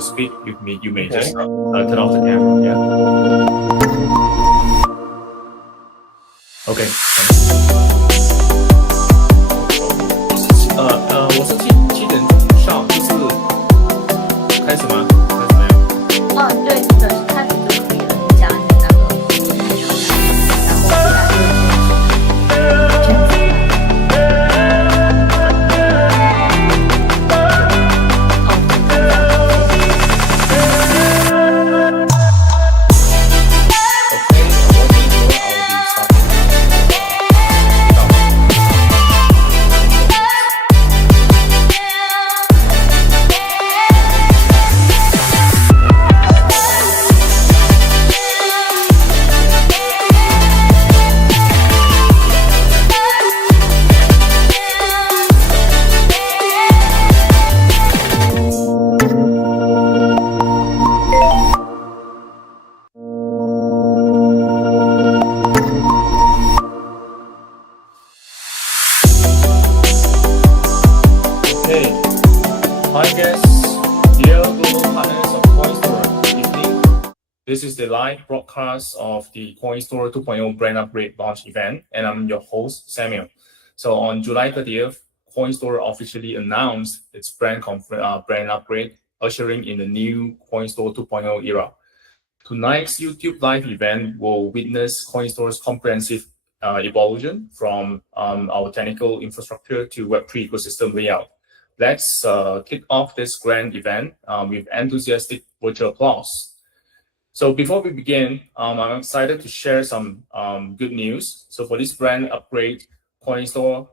to speak with me, you may just turn off the camera. Yeah. Okay. 我是7点上，就是开始吗？还是怎么样？对，是开始就可以了。你加你那个然后This is the live broadcast of the Coinstore 2.0 brand upgrade launch event, and I'm your host, Samuel. So on July 30th, Coinstore officially announced its brand upgrade, ushering in the new Coinstore 2.0 era. Tonight's YouTube live event will witness Coinstore's comprehensive evolution from our technical infrastructure to Web3 ecosystem layout. Let's kick off this grand event with enthusiastic virtual applause. So before we begin, I'm excited to share some good news. So for this brand upgrade, Coinstore,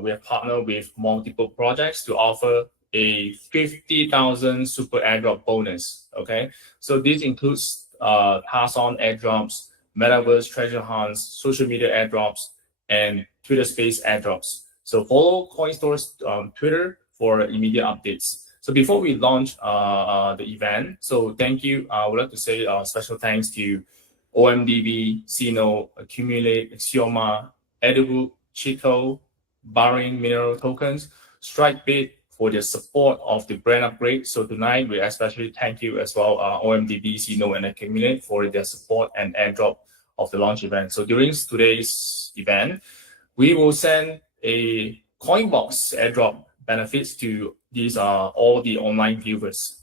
we have partnered with multiple projects to offer a 50,000 super airdrop bonus. Okay, so this includes pass-on airdrops, metaverse treasure hunts, social media airdrops, and Twitter Space airdrops. So follow Coinstore's Twitter for immediate updates. So before we launch the event, so thank you. I would like to say special thanks to OMDb, Ceno, Accumulate, Axioma, Edible, Chico, Barring Mineral Tokens, StrikeBit for their support of the brand upgrade. So tonight we especially thank you as well, OMDb, Ceno, and Accumulate for their support and airdrop of the launch event. So during today's event, we will send a Coinbox airdrop benefits to these are all the online viewers.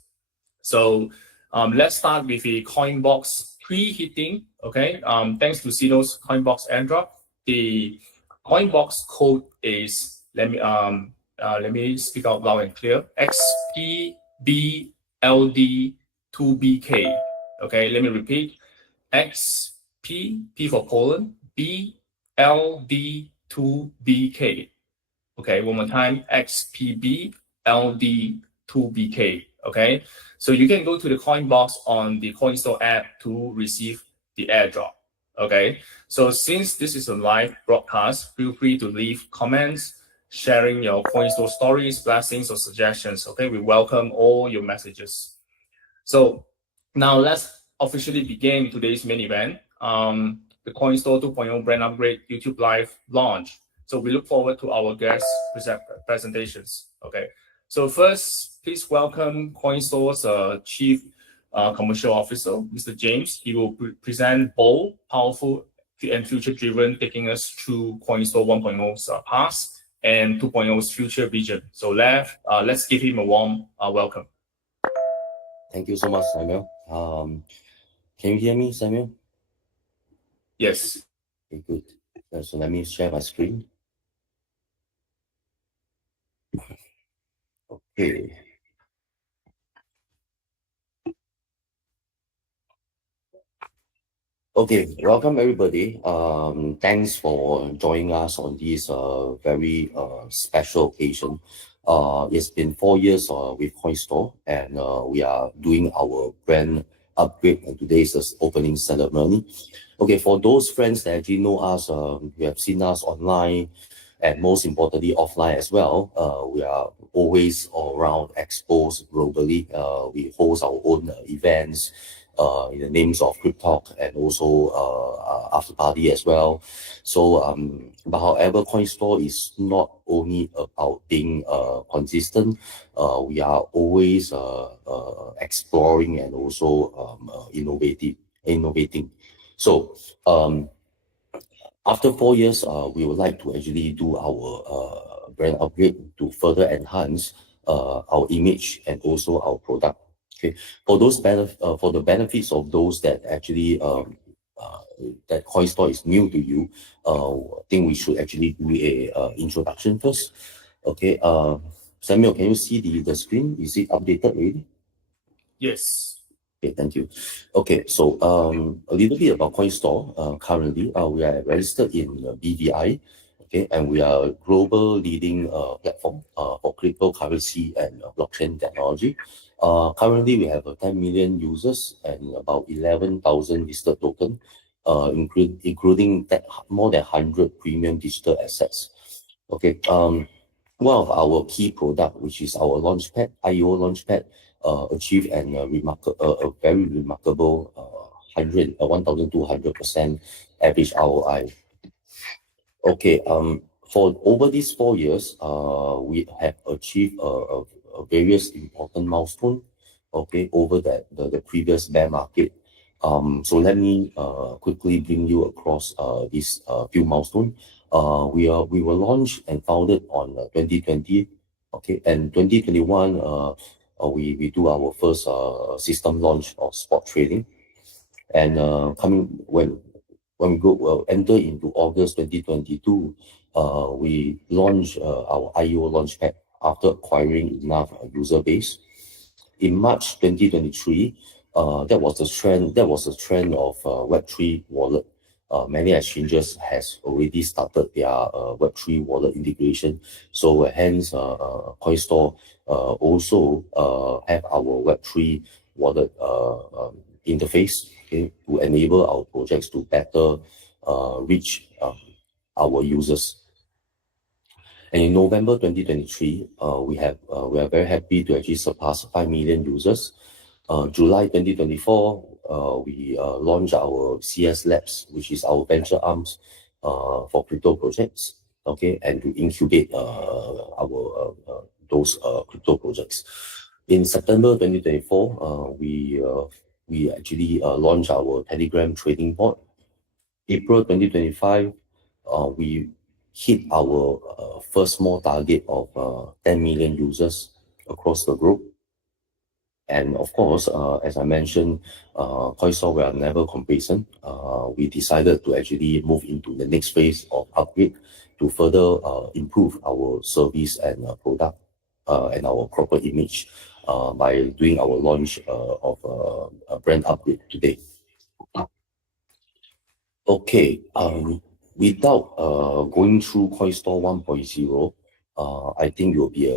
So let's start with the Coinbox preheating. Okay, thanks to Ceno's Coinbox airdrop. The Coinbox code is let me speak out loud and clear. XPBLD2BK. Okay, let me repeat. XP for Poland, BLD2BK. Okay, one more time. XPBLD2BK. Okay, so you can go to the Coinbox on the Coinstore app to receive the airdrop. Okay, so since this is a live broadcast, feel free to leave comments, sharing your Coinstore stories, blessings, or suggestions. Okay, we welcome all your messages. So now let's officially begin today's main event, the Coinstore 2.0 brand upgrade YouTube live launch. So we look forward to our guest presentations. Okay, so first, please welcome Coinstore's Chief Commercial Officer, Mr. James. He will present bold, powerful, and future-driven, taking us through Coinstore 1.0's past and 2.0's future vision. So let's give him a warm welcome. Thank you so much, Samuel. Can you hear me, Samuel? Yes. Okay, good. So let me share my screen. Okay. Okay, welcome everybody. Thanks for joining us on this very special occasion. It's been 4 years with Coinstore, and we are doing our brand upgrade, and today is the opening ceremony. Okay, for those friends that actually know us, you have seen us online, and most importantly offline as well. We are always around expos globally. We host our own events, in the names of Crypt Talk and also After Party as well. So, but however, Coinstore is not only about being consistent. We are always exploring and also innovating. So, after 4 years, we would like to actually do our brand upgrade to further enhance our image and also our product. Okay, for the benefits of those that actually that Coinstore is new to you, I think we should actually do a introduction first. Okay, Samuel, can you see the screen? Is it updated already? Yes. Okay, thank you. Okay, so a little bit about Coinstore. Currently, we are registered in BVI, okay, and we are a global leading platform for cryptocurrency and blockchain technology. Currently, we have 10 million users and about 11,000 listed tokens, including more than 100 premium digital assets. Okay, one of our key product, which is our launchpad, IEO launchpad, achieved a very remarkable 1,200% average ROI. Okay, for over these 4 years, we have achieved various important milestone. Okay, over the previous bear market. So let me quickly bring you across these few milestones. We were launched and founded on 2020. Okay, and 2021 we do our first system launch of spot trading, and when we go enter into August 2022, we launch our IEO launchpad after acquiring enough user base. In March 2023, that was the trend of Web3 wallet. Many exchanges has already started their Web3 wallet integration. So hence, Coinstore also have our Web3 wallet interface, okay, to enable our projects to better reach our users. And in November 2023, we are very happy to actually surpass 5 million users. July 2024, we launched our CS Labs, which is our venture arms for crypto projects, okay, and to incubate those crypto projects. In September 2024, we actually launched our Telegram trading bot. April 2025, we hit our first small target of 10 million users across the group. And of course, as I mentioned, Coinstore, we are never complacent. We decided to actually move into the next phase of upgrade to further improve our service and product and our corporate image by doing our launch of a brand upgrade today. Okay, without going through Coinstore 1.0, I think you'll be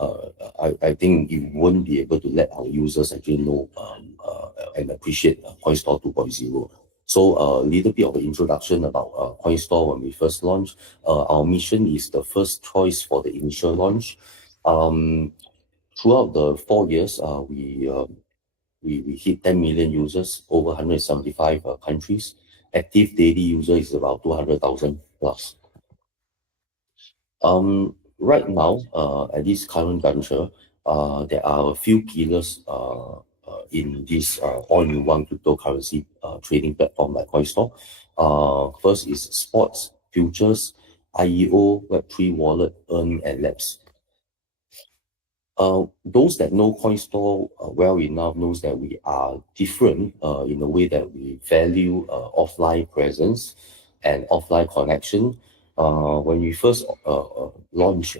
I think you won't be able to let our users actually know and appreciate Coinstore 2.0. So a little bit of an introduction about Coinstore when we first launched. Our mission is the first choice for the initial launch. Throughout the 4 years, we hit 10 million users, over 175 countries. Active daily user is about 200,000 plus. Right now, at this current juncture, there are a few pillars in this all-in-one cryptocurrency trading platform like Coinstore. First is sports, futures, IEO, Web3 wallet, Earn, and Labs. Those that know Coinstore well enough knows that we are different in the way that we value offline presence and offline connection. When we first launched,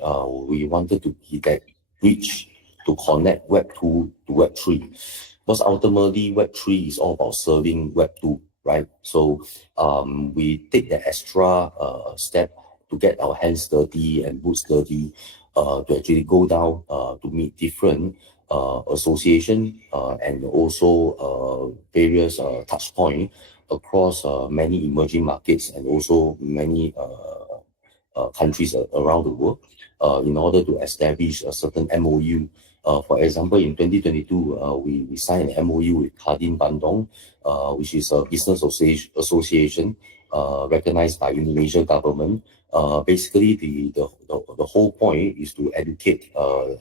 we wanted to be that bridge to connect Web 2 to Web 3. Because ultimately, Web 3 is all about serving Web 2, right? So we take the extra step to get our hands dirty and boots dirty to actually go down to meet different association and also various touch points across many emerging markets and also many countries around the world in order to establish a certain MOU For example, in 2022, we signed an MOU with Kadin Bandung, which is a business association recognized by Indonesia government. Basically, the whole point is to educate how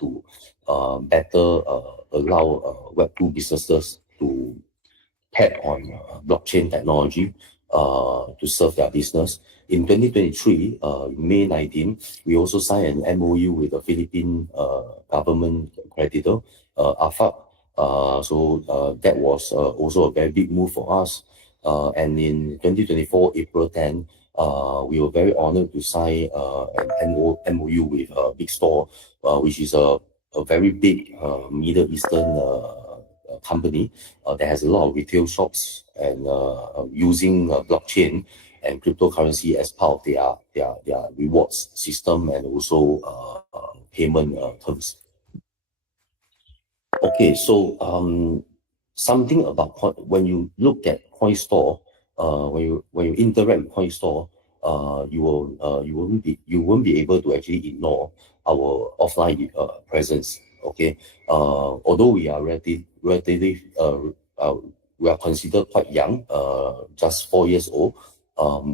to better allow Web2 businesses to tap on blockchain technology to serve their business. In 2023, May 19, we also signed an MOU with the Philippine government creditor, AFAP. That was also a very big move for us. And in 2024, April 10, we were very honored to sign an MOU with Big Store, which is a very big Middle Eastern company that has a lot of retail shops and using blockchain and cryptocurrency as part of their rewards system and also payment terms. Okay, so something about when you look at Coinstore, when you interact with Coinstore, you won't be able to actually ignore our offline presence. Okay, although we are relatively we are considered quite young, just 4 years old.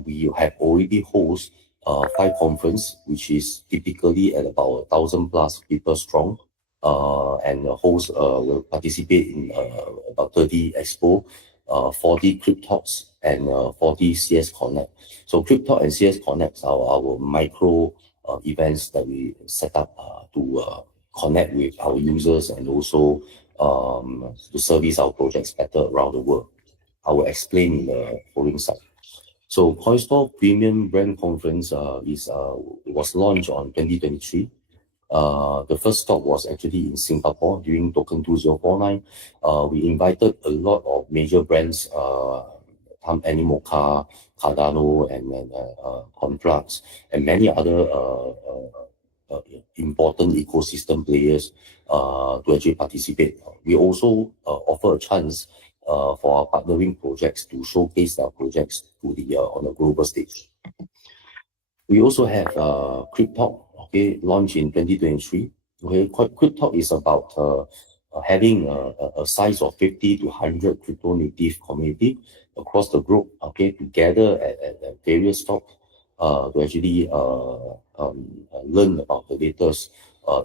We have already host 5 conference, which is typically at about 1,000 plus people strong. And the host will participate in about 30 expo, 40 Crypto Talks, and 40 CS Connect. So Crypto Talk and CS Connect are our micro events that we set up to connect with our users and also to service our projects better around the world. I will explain in the following slide. So Coinstore Premium Brand Conference was launched on 2023. The first stop was actually in Singapore during Token 2049. We invited a lot of major brands, Animoca, Cardano, and Contracts, and many other important ecosystem players to actually participate. We also offer a chance for our partnering projects to showcase their projects to on a global stage. We also have Crypto Talk, okay, launched in 2023. Okay, Crypto Talk is about having a size of 50 to 100 crypto native community across the globe, okay, together at various talks to actually learn about the latest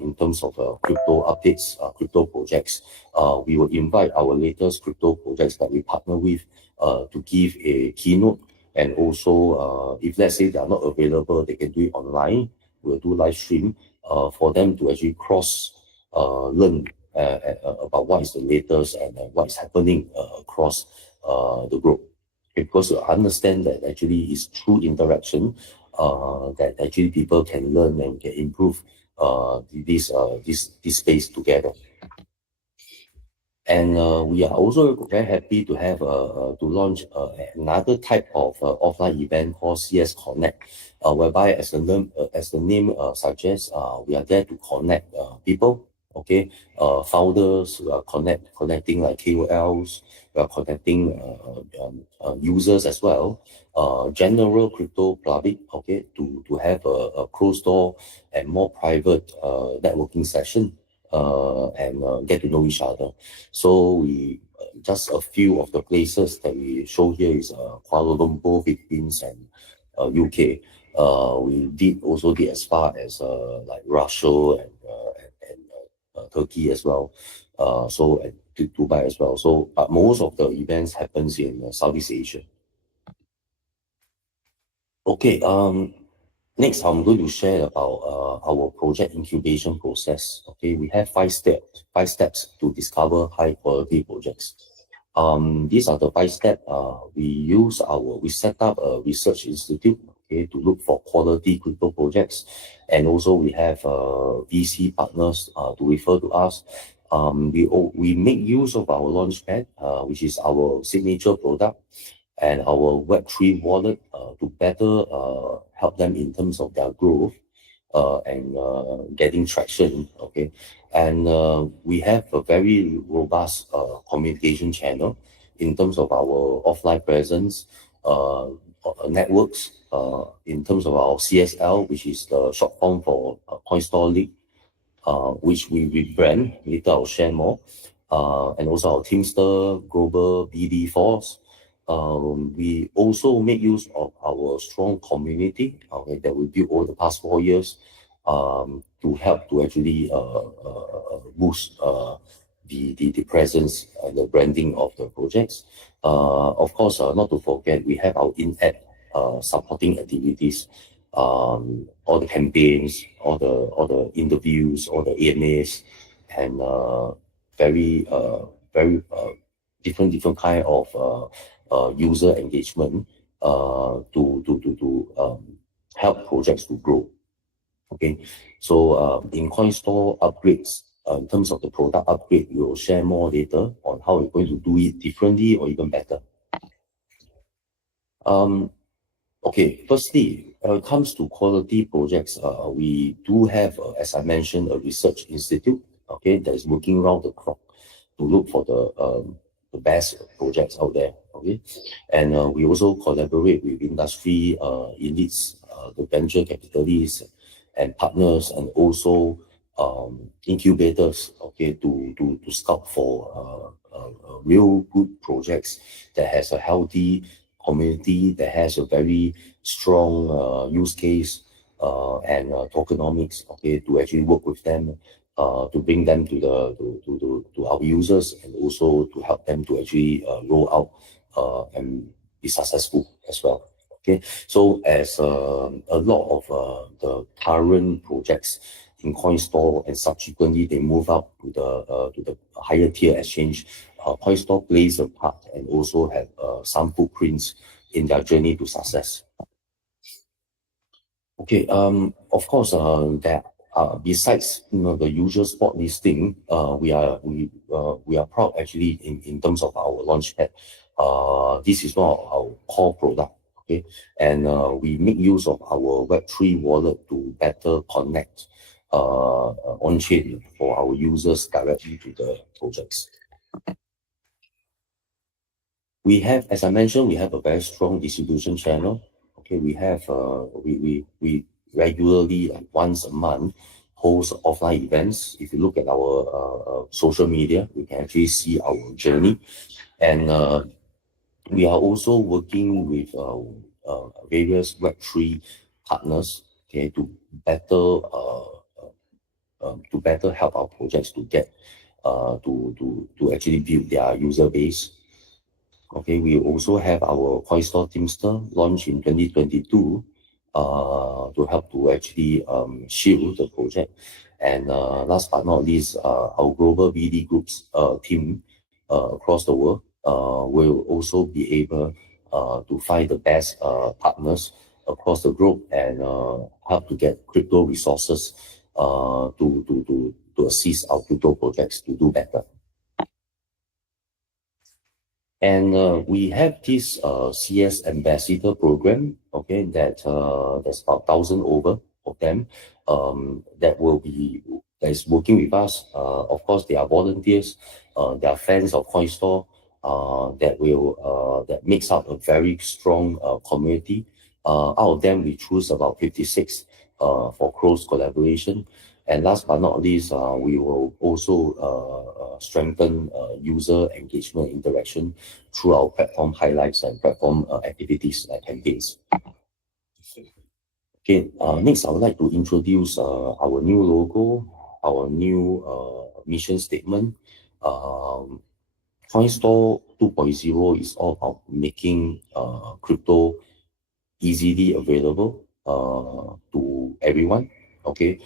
in terms of crypto updates, crypto projects. We will invite our latest crypto projects that we partner with to give a keynote. And also, if let's say they are not available, they can do it online. We'll do live stream for them to actually learn about what is the latest and what is happening across the globe. Because to understand that actually it's through interaction that actually people can learn and can improve this space together. And we are also very happy to have to launch another type of offline event called CS Connect, whereby as the name suggests, we are there to connect people. Okay, founders, we are connecting like KOLs, we are connecting users as well, general crypto public, okay, to have a closed door and more private networking session and get to know each other. So we just a few of the places that we show here is Kuala Lumpur, Philippines, and UK. We also did as far as like Russia and Turkey as well. So and Dubai as well. So but most of the events happens in Southeast Asia. Okay. Next, I'm going to share about our project incubation process. Okay, we have 5 steps to discover high quality projects. These are the 5 steps. We set up a research institute, okay, to look for quality crypto projects, and also we have VC partners to refer to us. We make use of our Launchpad, which is our signature product, and our Web3 wallet to better help them in terms of their growth and getting traction. Okay, and we have a very robust communication channel in terms of our offline presence, networks, in terms of our CSL, which is the short form for Coinstore League, which we rebrand. Later I'll share more. And also our Teamster Global BD Force. We also make use of our strong community that we built over the past 4 years to help to actually boost the presence and the branding of the projects. Of course, not to forget, we have our in-app supporting activities, all the campaigns, all the interviews, all the AMAs, and very different kind of user engagement to help projects to grow. Okay, so in Coinstore upgrades, in terms of the product upgrade, we will share more later on how we're going to do it differently or even better. Okay, firstly, when it comes to quality projects, we do have, as I mentioned, a research institute, okay, that is working around the clock to look for the best projects out there, okay, and we also collaborate with industry elites, the venture capitalists and partners, and also incubators, okay, to scout for real good projects that has a healthy community, that has a very strong use case and tokenomics, okay, to actually work with them, to bring them to our users, and also to help them to actually roll out and be successful as well. Okay, so as a lot of the current projects in Coinstore and subsequently they move up to the higher tier exchange, Coinstore plays a part and also have some footprints in their journey to success. Okay, of course, that besides the usual spot listing, we are proud actually in terms of our launchpad. This is one of our core product. Okay, and we make use of our Web3 wallet to better connect on-chain for our users directly to the projects. We have, as I mentioned, we have a very strong distribution channel. Okay, we have we regularly, like once a month, host offline events. If you look at our social media, we can actually see our journey, and we are also working with various Web3 partners, okay, to better help our projects to get to actually build their user base. Okay, we also have our Coinstore Teamster launched in 2022 to help to actually shield the project. And last but not least, our global BD groups team across the world will also be able to find the best partners across the globe and help to get crypto resources to assist our crypto projects to do better. And we have this CS Ambassador program, okay, that's about 1,000 over of them that is working with us. Of course, they are volunteers, they are fans of Coinstore, that makes up a very strong community. Out of them, we choose about 56 for close collaboration. And last but not least, we will also strengthen user engagement interaction through our platform highlights and platform activities and campaigns. Okay, next I would like to introduce our new logo, our new mission statement. Coinstore 2.0 is all about making crypto easily available to everyone, okay,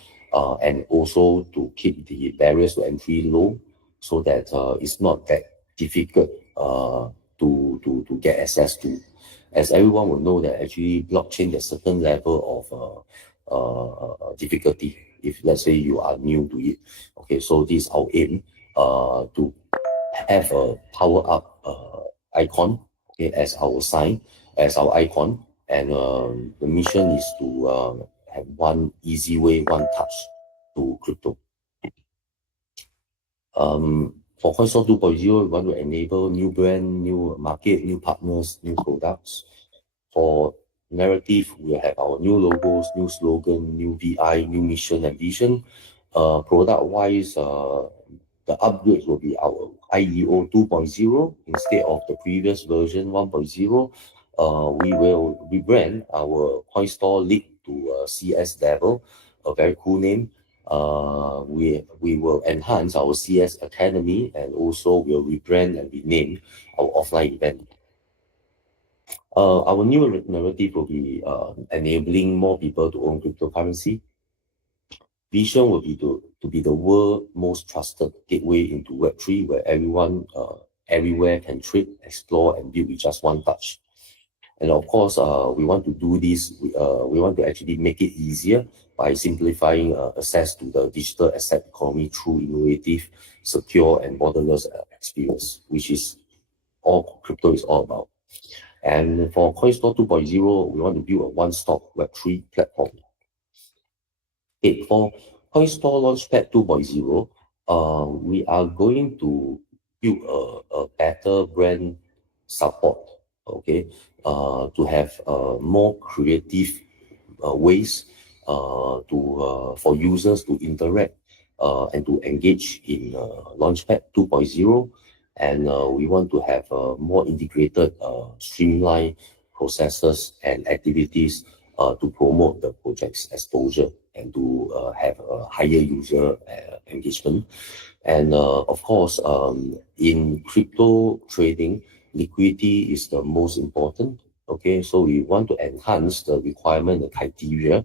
and also to keep the barriers to entry low, so that it's not that difficult to get access to. As everyone will know that actually blockchain, there's a certain level of difficulty if let's say you are new to it. Okay, so this is our aim to have a power up icon, okay, as our sign, as our icon, and the mission is to have one easy way, one touch to crypto. For Coinstore 2.0, we want to enable new brand, new market, new partners, new products. For narrative, we have our new logos, new slogan, new VI, new mission and vision. Product-wise, the upgrades will be our IEO 2.0 instead of the previous version 1.0. We will rebrand our Coinstore League to CS level, a very cool name. We will enhance our CS Academy, and also we'll rebrand and rename our offline event. Our new narrative will be enabling more people to own cryptocurrency. Vision will be to be the world's most trusted gateway into Web3, where everyone everywhere can trade, explore, and build with just one touch. And of course, we want to do this. We want to actually make it easier by simplifying access to the digital asset economy through innovative, secure, and borderless experience, which is all crypto is all about. And for Coinstore 2.0, we want to build a one-stop Web3 platform. Okay, for Coinstore Launchpad 2.0, we are going to build a better brand support, okay, to have more creative ways for users to interact and to engage in Launchpad 2.0. And we want to have more integrated, streamlined processes and activities to promote the project's exposure and to have a higher user engagement. And of course, in crypto trading, liquidity is the most important. Okay, so we want to enhance the requirement, the criteria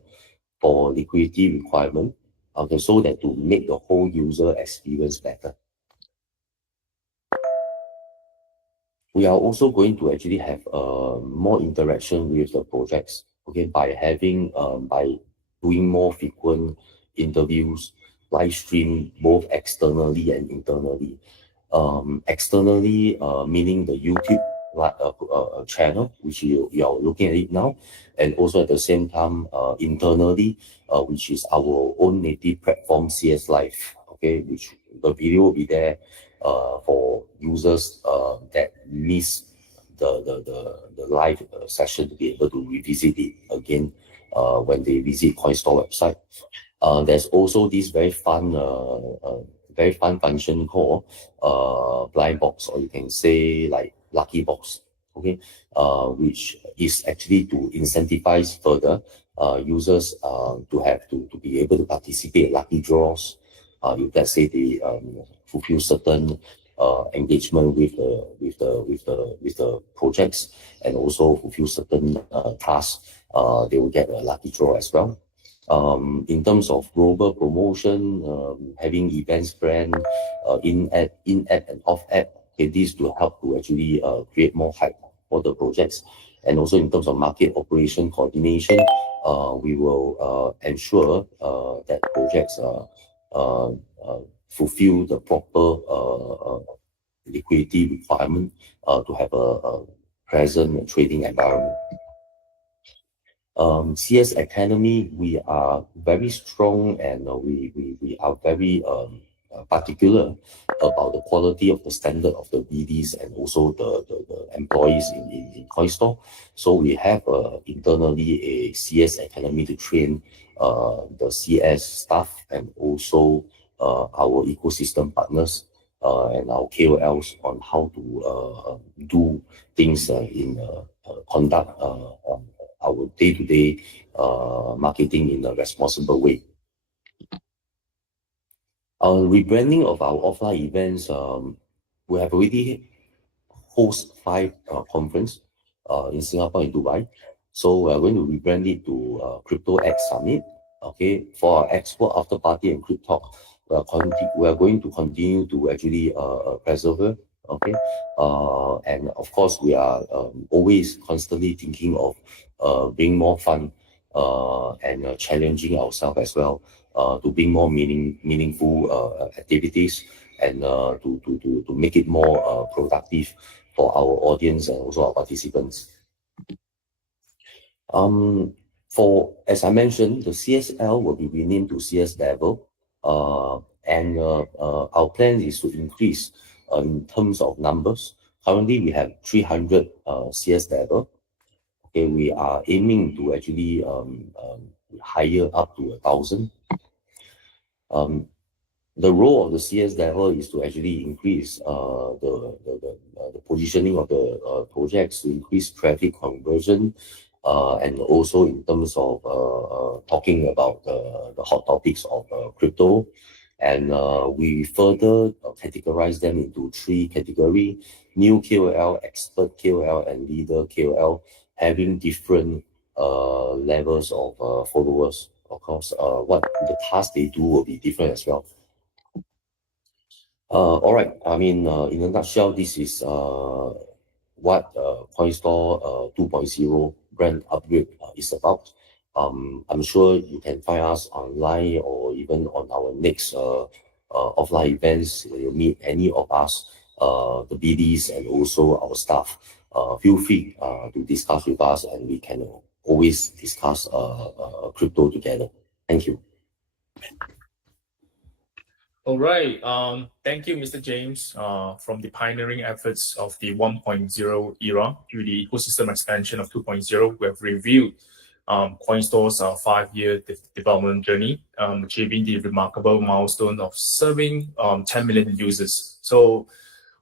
for liquidity requirement, okay, so that to make the whole user experience better. We are also going to actually have more interaction with the projects, okay, by doing more frequent interviews, live stream, both externally and internally. Externally, meaning the YouTube channel, which you are looking at it now, and also at the same time, internally, which is our own native platform, CS Live, okay, which the video will be there for users that miss the live session to be able to revisit it again when they visit Coinstore website. There's also this very fun function called blind box, or you can say like lucky box, okay, which is actually to incentivize further users to be able to participate in lucky draws. If let's say they fulfill certain engagement with the projects, and also fulfill certain tasks, they will get a lucky draw as well. In terms of global promotion, having events brand, in-app and off-app, okay, these to help to actually create more hype for the projects. And also in terms of market operation coordination, we will ensure that projects fulfill the proper liquidity requirement to have a present trading environment. CS Academy, we are very strong, and we are very particular about the quality of the standard of the BDs and also the employees in Coinstore. So we have internally a CS Academy to train the CS staff, and also our ecosystem partners and our KOLs on how to do things conduct our day-to-day marketing in a responsible way. Our rebranding of our offline events, we have already host 5 conference in Singapore and Dubai. So we're going to rebrand it to Crypto X Summit. Okay, for our export after party and crypto talk, we are going to continue to actually preserve. Okay, and of course we are always constantly thinking of being more fun and challenging ourselves as well to bring more meaningful activities, and to make it more productive for our audience and also our participants. As I mentioned, the CSL will be renamed to CS level, and our plan is to increase in terms of numbers. Currently, we have 300 CS level. Okay, we are aiming to actually hire up to 1,000. The role of the CS level is to actually increase the positioning of the projects, to increase traffic conversion, and also in terms of talking about the hot topics of crypto. And we further categorize them into 3 categories: new KOL, expert KOL, and leader KOL, having different levels of followers. Of course, what the task they do will be different as well. All right. I mean, in a nutshell, this is what Coinstore 2.0 brand upgrade is about. I'm sure you can find us online or even on our next offline events. You'll meet any of us, the BDs, and also our staff. Feel free to discuss with us, and we can always discuss crypto together. Thank you. All right. Thank you, Mr. James, from the pioneering efforts of the 1.0 era to the ecosystem expansion of 2.0. We have reviewed Coinstore's 5-year development journey, achieving the remarkable milestone of serving 10 million users. So,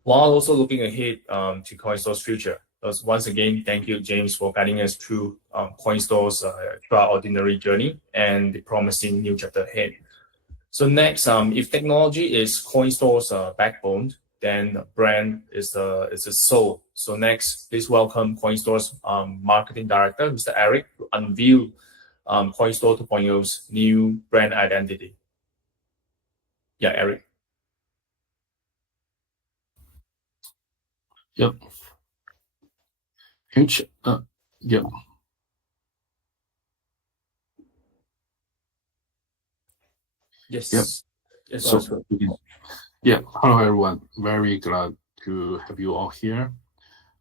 while also looking ahead to Coinstore's future, once again, thank you, James, for guiding us through Coinstore's extraordinary journey and the promising new chapter ahead. So next, if technology is Coinstore's backbone, then brand is the soul. So next, please welcome Coinstore's marketing director, Mr. Eric, to unveil Coinstore 2.0's new brand identity. Yeah, Eric. Yep. Yep. Yes. Yep. Yes. So, yeah. Hello, everyone. Very glad to have you all here.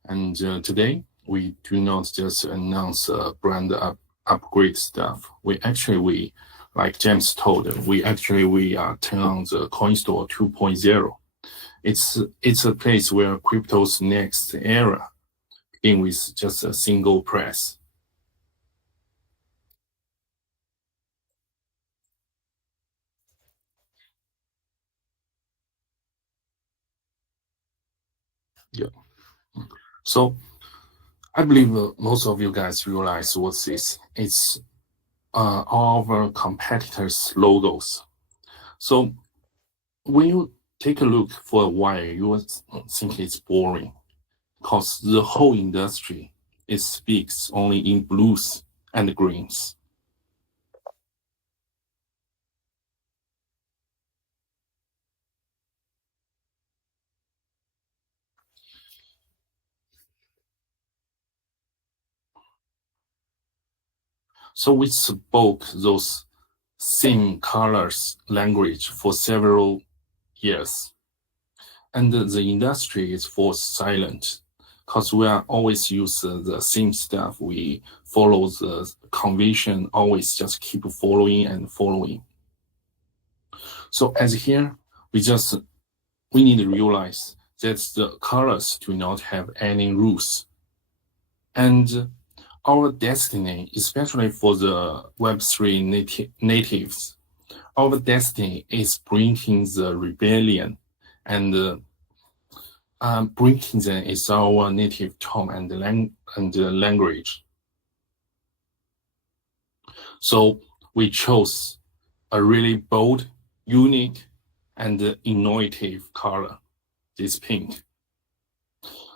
And today, we do not just announce brand upgrade stuff. We like James told, we turn on the Coinstore 2.0. It's a place where crypto's next era begin with just a single press. Yeah. So I believe most of you guys realize what this. It's all of our competitors' logos. So when you take a look for a while, you will think it's boring, because the whole industry speaks only in blues and greens. So we spoke those same colors language for several years. And the industry is forced silent, because we are always use the same stuff. We follow the convention, always just keep following and following. So as here, we need to realize that the colors do not have any rules. And our destiny, especially for the Web3 natives, our destiny is bringing the rebellion, and bringing them is our native tongue and language. So we chose a really bold, unique, and innovative color, this pink.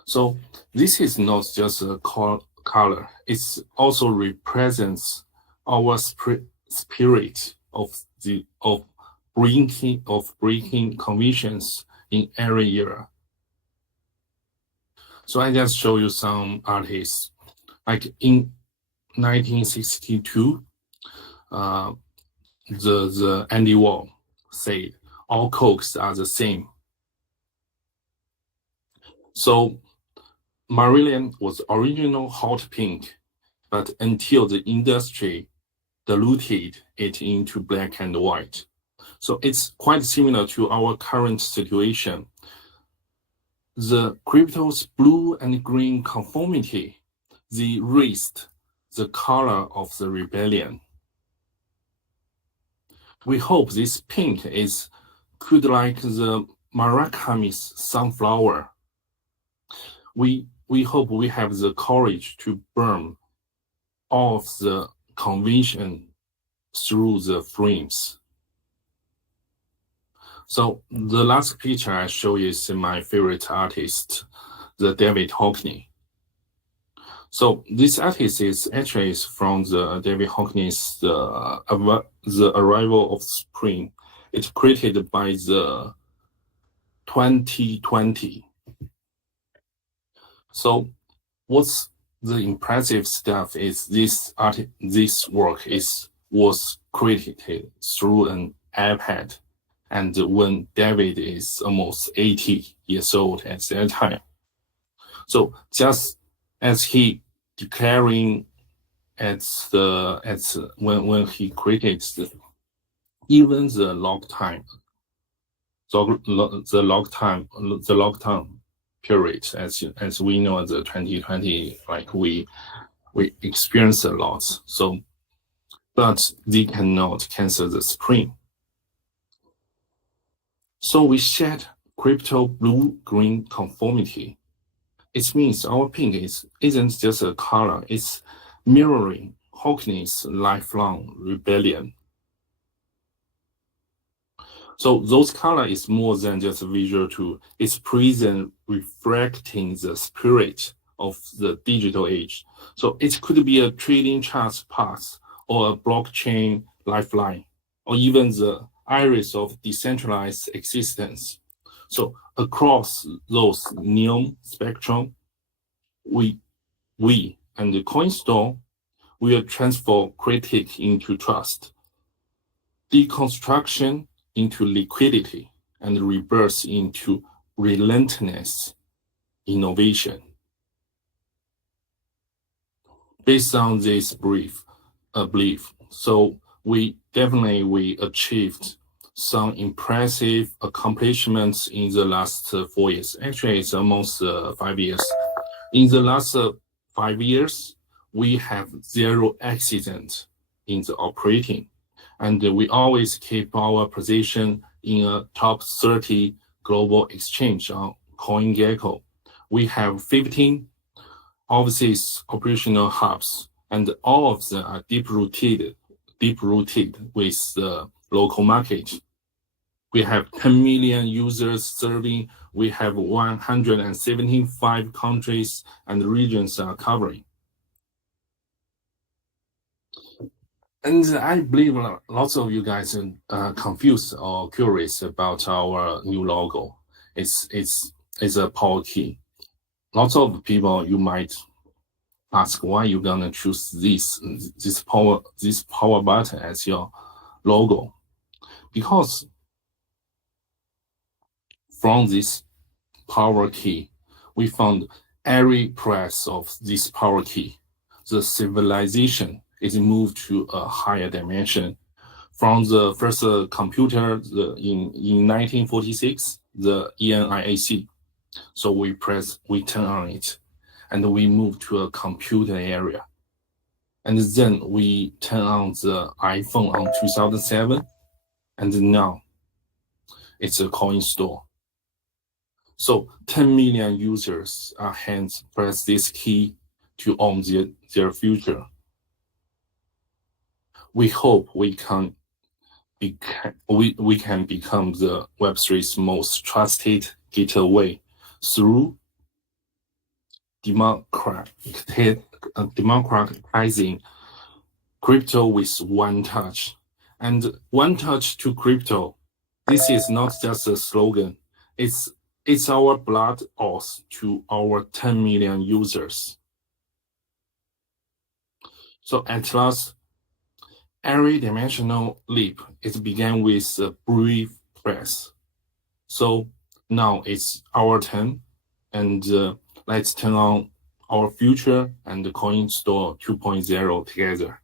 So this is not just a color, it also represents our spirit of breaking conventions in every era. So I just show you some artists. Like in 1962, the Andy Wall said, all cokes are the same. So Marillion was original hot pink, but until the industry diluted it into black and white. So it's quite similar to our current situation. The crypto's blue and green conformity, they raised the color of the rebellion. We hope this pink could like the Murakami's sunflower. We hope we have the courage to burn all of the convention through the frames. So the last picture I show you is my favorite artist, the David Hockney. So this artist is actually from the David Hockney's the Arrival of Spring. It's created by the 2020. So what's the impressive stuff is this work was created through an iPad, and when David is almost 80 years old at that time. So just as he declaring when he created even the lockdown period, as we know, the 2020, like we experienced a lot. So, but they cannot cancel the spring. So we set crypto blue-green conformity. It means our pink isn't just a color, it's mirroring Hockney's lifelong rebellion. So those color is more than just a visual tool. It's present reflecting the spirit of the digital age. So it could be a trading chart path or a blockchain lifeline, or even the iris of decentralized existence. So across those neon spectrum, we and the Coinstore will transform critique into trust, deconstruction into liquidity, and rebirth into relentless innovation. Based on this belief, so we achieved some impressive accomplishments in the last 4 years. Actually, it's almost 5 years. In the last 5 years, we have 0 accident in the operating, and we always keep our position in a top 30 global exchange on CoinGecko. We have 15 overseas operational hubs, and all of them are deep-rooted with the local market. We have 10 million users serving. We have 175 countries and regions are covering. And I believe lots of you guys are confused or curious about our new logo. It's a power key. Lots of people, you might ask why you're gonna choose this power button as your logo, because from this power key, we found every press of this power key, the civilization is moved to a higher dimension. From the first computer in 1946, the ENIAC. So we turn on it, and we move to a computer area. And then we turn on the iPhone on 2007, and now it's a Coinstore. So 10 million users are hence press this key to own their future. We hope we can become the Web3's most trusted gateway through democratizing crypto with one touch. And one touch to crypto, this is not just a slogan, it's our blood oath to our 10 million users. So at last, every dimensional leap, it began with a brief press. So now it's our turn, and let's turn on our future and the Coinstore 2.0 together.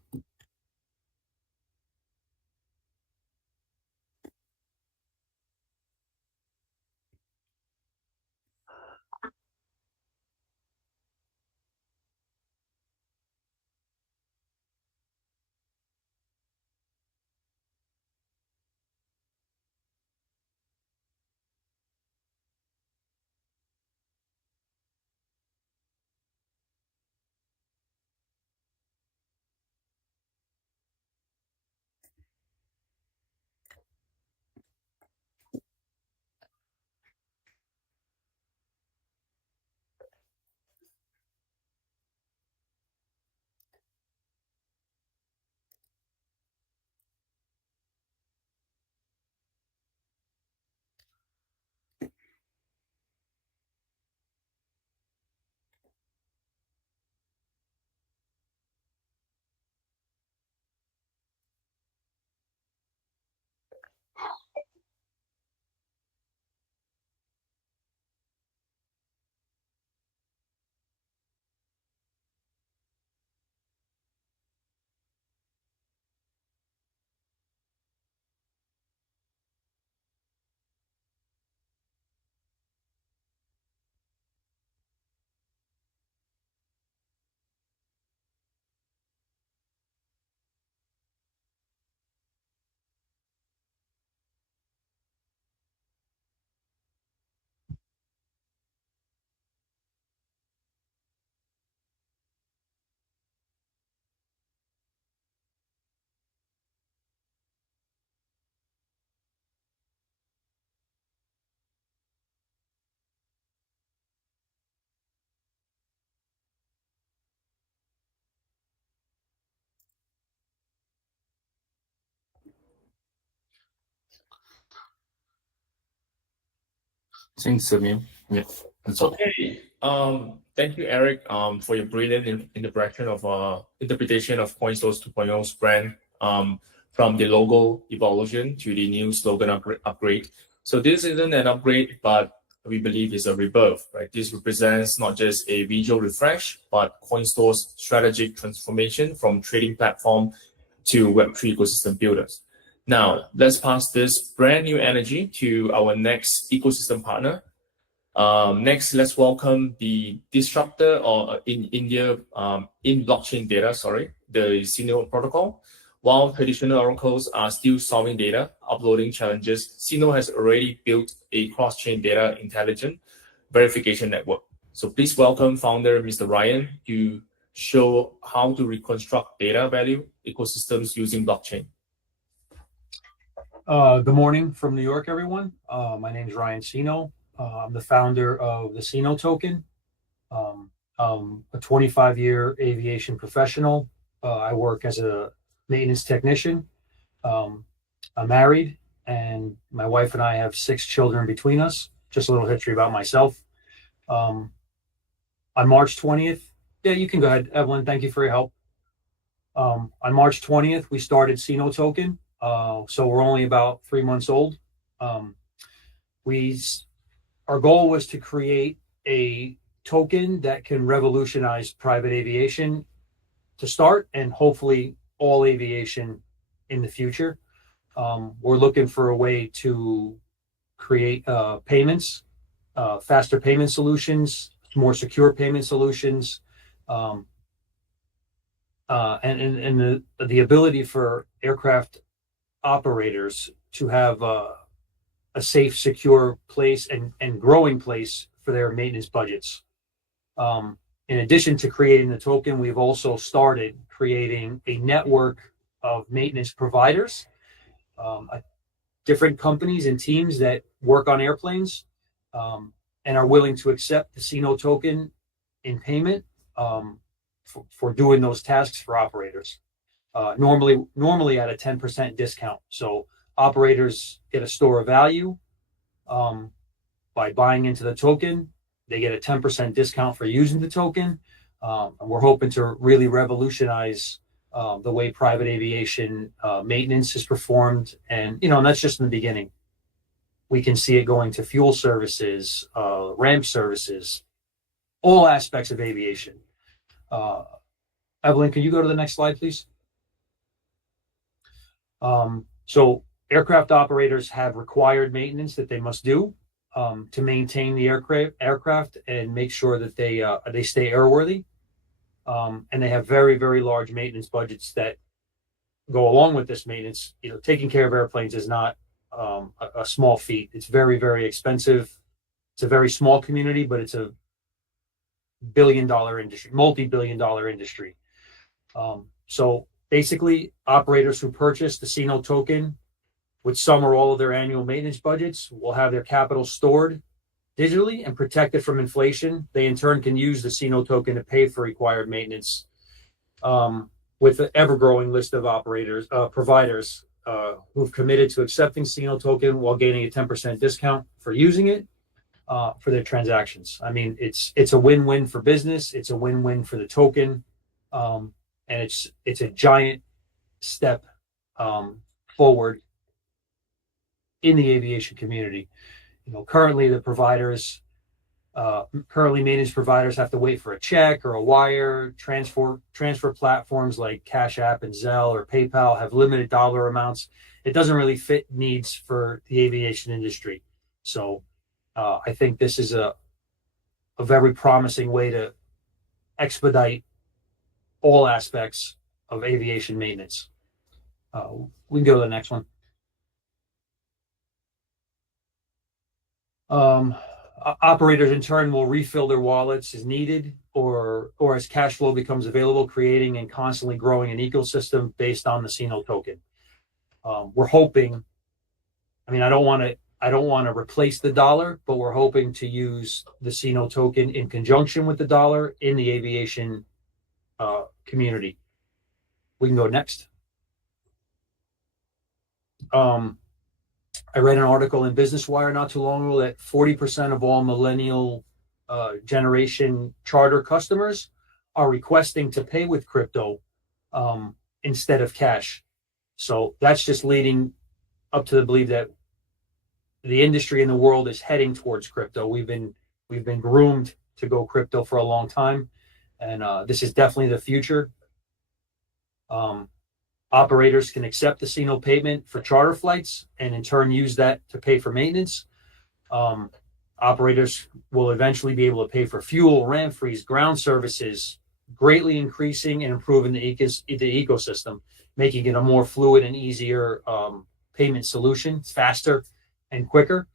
Thanks, Samuel. Yeah, that's all. Okay. Thank you, Eric, for your brilliant interpretation of Coinstore 2.0's brand, from the logo evolution to the new slogan upgrade. So this isn't an upgrade, but we believe it's a rebirth, right? This represents not just a visual refresh, but Coinstore's strategic transformation from trading platform to Web3 ecosystem builders. Now, let's pass this brand new energy to our next ecosystem partner. Next, let's welcome the disruptor in India in blockchain data, the Ceno protocol. While traditional oracles are still solving data, uploading challenges, Ceno has already built a cross-chain data intelligent verification network. So please welcome founder Mr. Ryan to show how to reconstruct data value ecosystems using blockchain. Good morning from New York, everyone. My name is Ryan Ceno. I'm the founder of the Ceno token. I'm a 25-year aviation professional. I work as a maintenance technician. I'm married, and my wife and I have 6 children between us. Just a little history about myself. On March 20th, yeah, you can go ahead, Evelyn. Thank you for your help. On March 20th, we started Ceno token. So we're only about 3 months old. Our goal was to create a token that can revolutionize private aviation to start, and hopefully all aviation in the future. We're looking for a way to create payments, faster payment solutions, more secure payment solutions, and the ability for aircraft operators to have a safe, secure place and growing place for their maintenance budgets. In addition to creating the token, we've also started creating a network of maintenance providers, different companies and teams that work on airplanes, and are willing to accept the Ceno token in payment for doing those tasks for operators. Normally at a 10% discount. So operators get a store of value by buying into the token. They get a 10% discount for using the token. And we're hoping to really revolutionize the way private aviation maintenance is performed. And, that's just in the beginning. We can see it going to fuel services, ramp services, all aspects of aviation. Evelyn, can you go to the next slide, please? So aircraft operators have required maintenance that they must do to maintain the aircraft and make sure that they stay airworthy. And they have very, very large maintenance budgets that go along with this maintenance. Taking care of airplanes is not a small feat. It's very, very expensive. It's a very small community, but it's a billion-dollar industry, multi-billion-dollar industry. So basically, operators who purchase the Ceno token with some or all of their annual maintenance budgets will have their capital stored digitally and protected from inflation. They in turn can use the Ceno token to pay for required maintenance with an ever-growing list of providers who've committed to accepting Ceno token while gaining a 10% discount for using it for their transactions. I mean, it's a win-win for business. It's a win-win for the token. And it's a giant step forward in the aviation community. Currently maintenance providers have to wait for a check or a wire. Transfer platforms like Cash App and Zelle or PayPal have limited dollar amounts. It doesn't really fit needs for the aviation industry. So I think this is a very promising way to expedite all aspects of aviation maintenance. We can go to the next one. Operators in turn will refill their wallets as needed or as cash flow becomes available, creating and constantly growing an ecosystem based on the Ceno token. We're hoping, I don't want to replace the dollar, but we're hoping to use the Ceno token in conjunction with the dollar in the aviation community. We can go next. I read an article in Business Wire not too long ago that 40% of all millennial generation charter customers are requesting to pay with crypto instead of cash. So that's just leading up to the belief that the industry in the world is heading towards crypto. We've been groomed to go crypto for a long time, and this is definitely the future. Operators can accept the Ceno payment for charter flights and in turn use that to pay for maintenance. Operators will eventually be able to pay for fuel, ramp fees, ground services, greatly increasing and improving the ecosystem, making it a more fluid and easier payment solution. It's faster and quicker.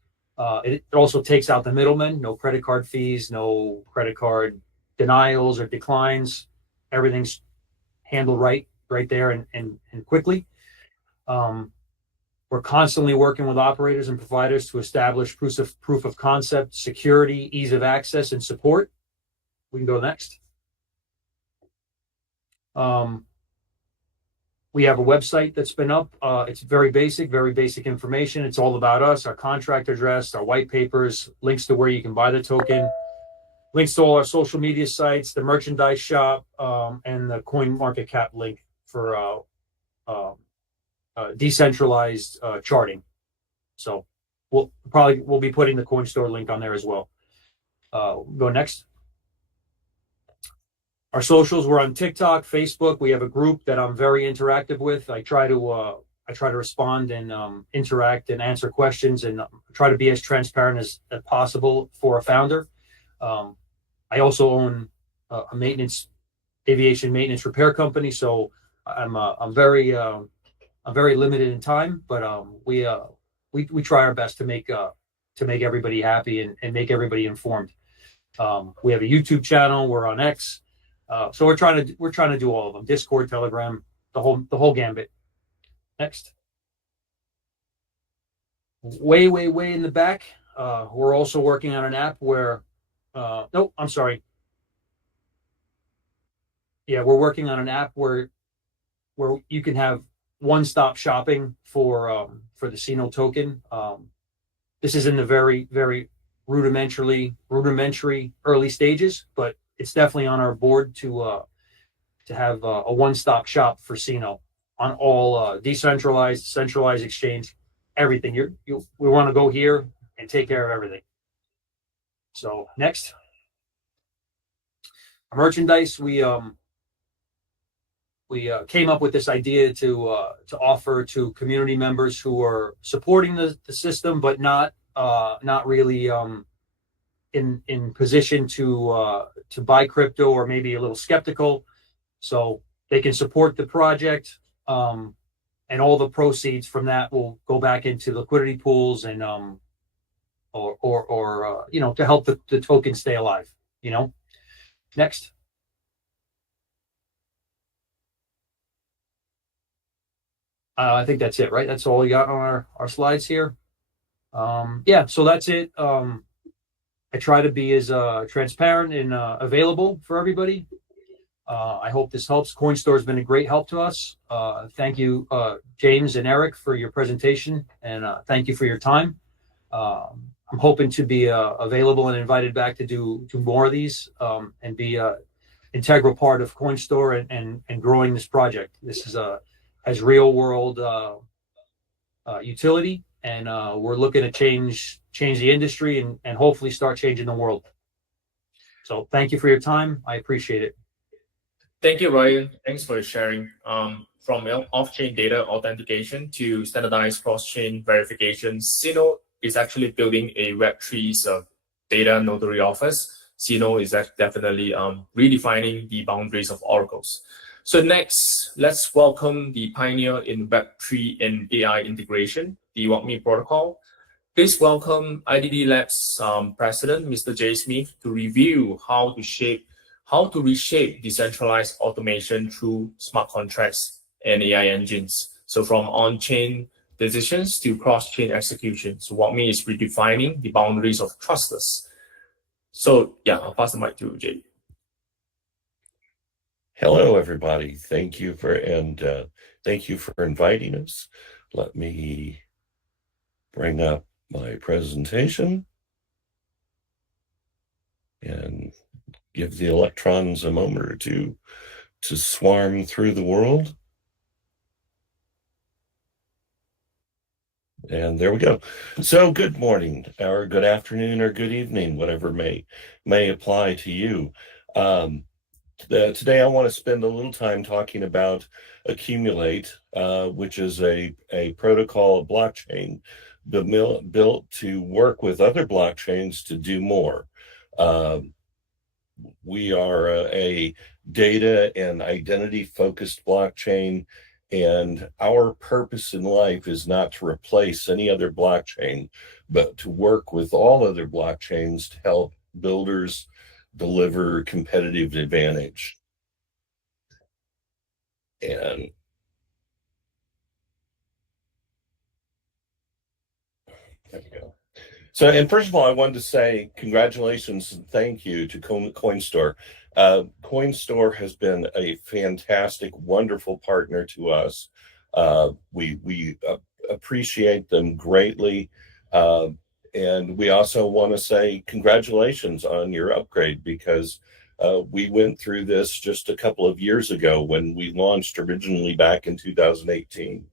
It also takes out the middlemen, no credit card fees, no credit card denials or declines. Everything's handled right there and quickly. We're constantly working with operators and providers to establish proof of concept, security, ease of access, and support. We can go next. We have a website that's been up. It's very basic information. It's all about us, our contract address, our white papers, links to where you can buy the token, links to all our social media sites, the merchandise shop, and the coin market cap link for decentralized charting. So we'll be putting the Coinstore link on there as well. Go next. Our socials, we're on TikTok, Facebook. We have a group that I'm very interactive with. I try to respond and interact and answer questions, and try to be as transparent as possible for a founder. I also own a aviation maintenance repair company, so I'm very limited in time, but we try our best to make everybody happy and make everybody informed. We have a YouTube channel. We're on X. So we're trying to do all of them: Discord, Telegram, the whole gambit. Next. Way in the back, we're also working on an app where no, I'm sorry. Yeah, we're working on an app where you can have one-stop shopping for the Ceno token. This is in the very rudimentary early stages, but it's definitely on our board to have a one-stop shop for Ceno on all decentralized, centralized exchange, everything. We want to go here and take care of everything. So next, merchandise. We came up with this idea to offer to community members who are supporting the system, but not really in position to buy crypto, or maybe a little skeptical, so they can support the project, and all the proceeds from that will go back into liquidity pools and or to help the token stay alive. Next. I think that's it, right? That's all we got on our slides here. Yeah, so that's it. I try to be as transparent and available for everybody. I hope this helps. Coinstore has been a great help to us. Thank you, James and Eric, for your presentation, and thank you for your time. I'm hoping to be available and invited back to do more of these, and be an integral part of Coinstore and growing this project. This is has real world utility, and we're looking to change the industry and hopefully start changing the world. So thank you for your time. I appreciate it. Thank you, Ryan. Thanks for sharing. From off-chain data authentication to standardized cross-chain verification, Ceno is actually building a Web3's data notary office. Ceno is definitely redefining the boundaries of oracles. So next, let's welcome the pioneer in Web3 and AI integration, the WalkMe protocol. Please welcome IDD Labs President, Mr. Jay Smith, to review how to reshape decentralized automation through smart contracts and AI engines. So from on-chain decisions to cross-chain execution. So WalkMe is redefining the boundaries of trustless. So yeah, I'll pass the mic to Jay. Hello, everybody. Thank you for inviting us. Let me bring up my presentation and give the electrons a moment or two to swarm through the world. And there we go. So good morning, or good afternoon, or good evening, whatever may apply to you. Today I want to spend a little time talking about Accumulate, which is a protocol, a blockchain built to work with other blockchains to do more. We are a data and identity focused blockchain, and our purpose in life is not to replace any other blockchain, but to work with all other blockchains to help builders deliver competitive advantage. And there we go. So, and first of all, I wanted to say congratulations and thank you to Coinstore. Coinstore has been a fantastic, wonderful partner to us. We appreciate them greatly. And we also want to say congratulations on your upgrade, because we went through this just a couple of years ago when we launched originally back in 2018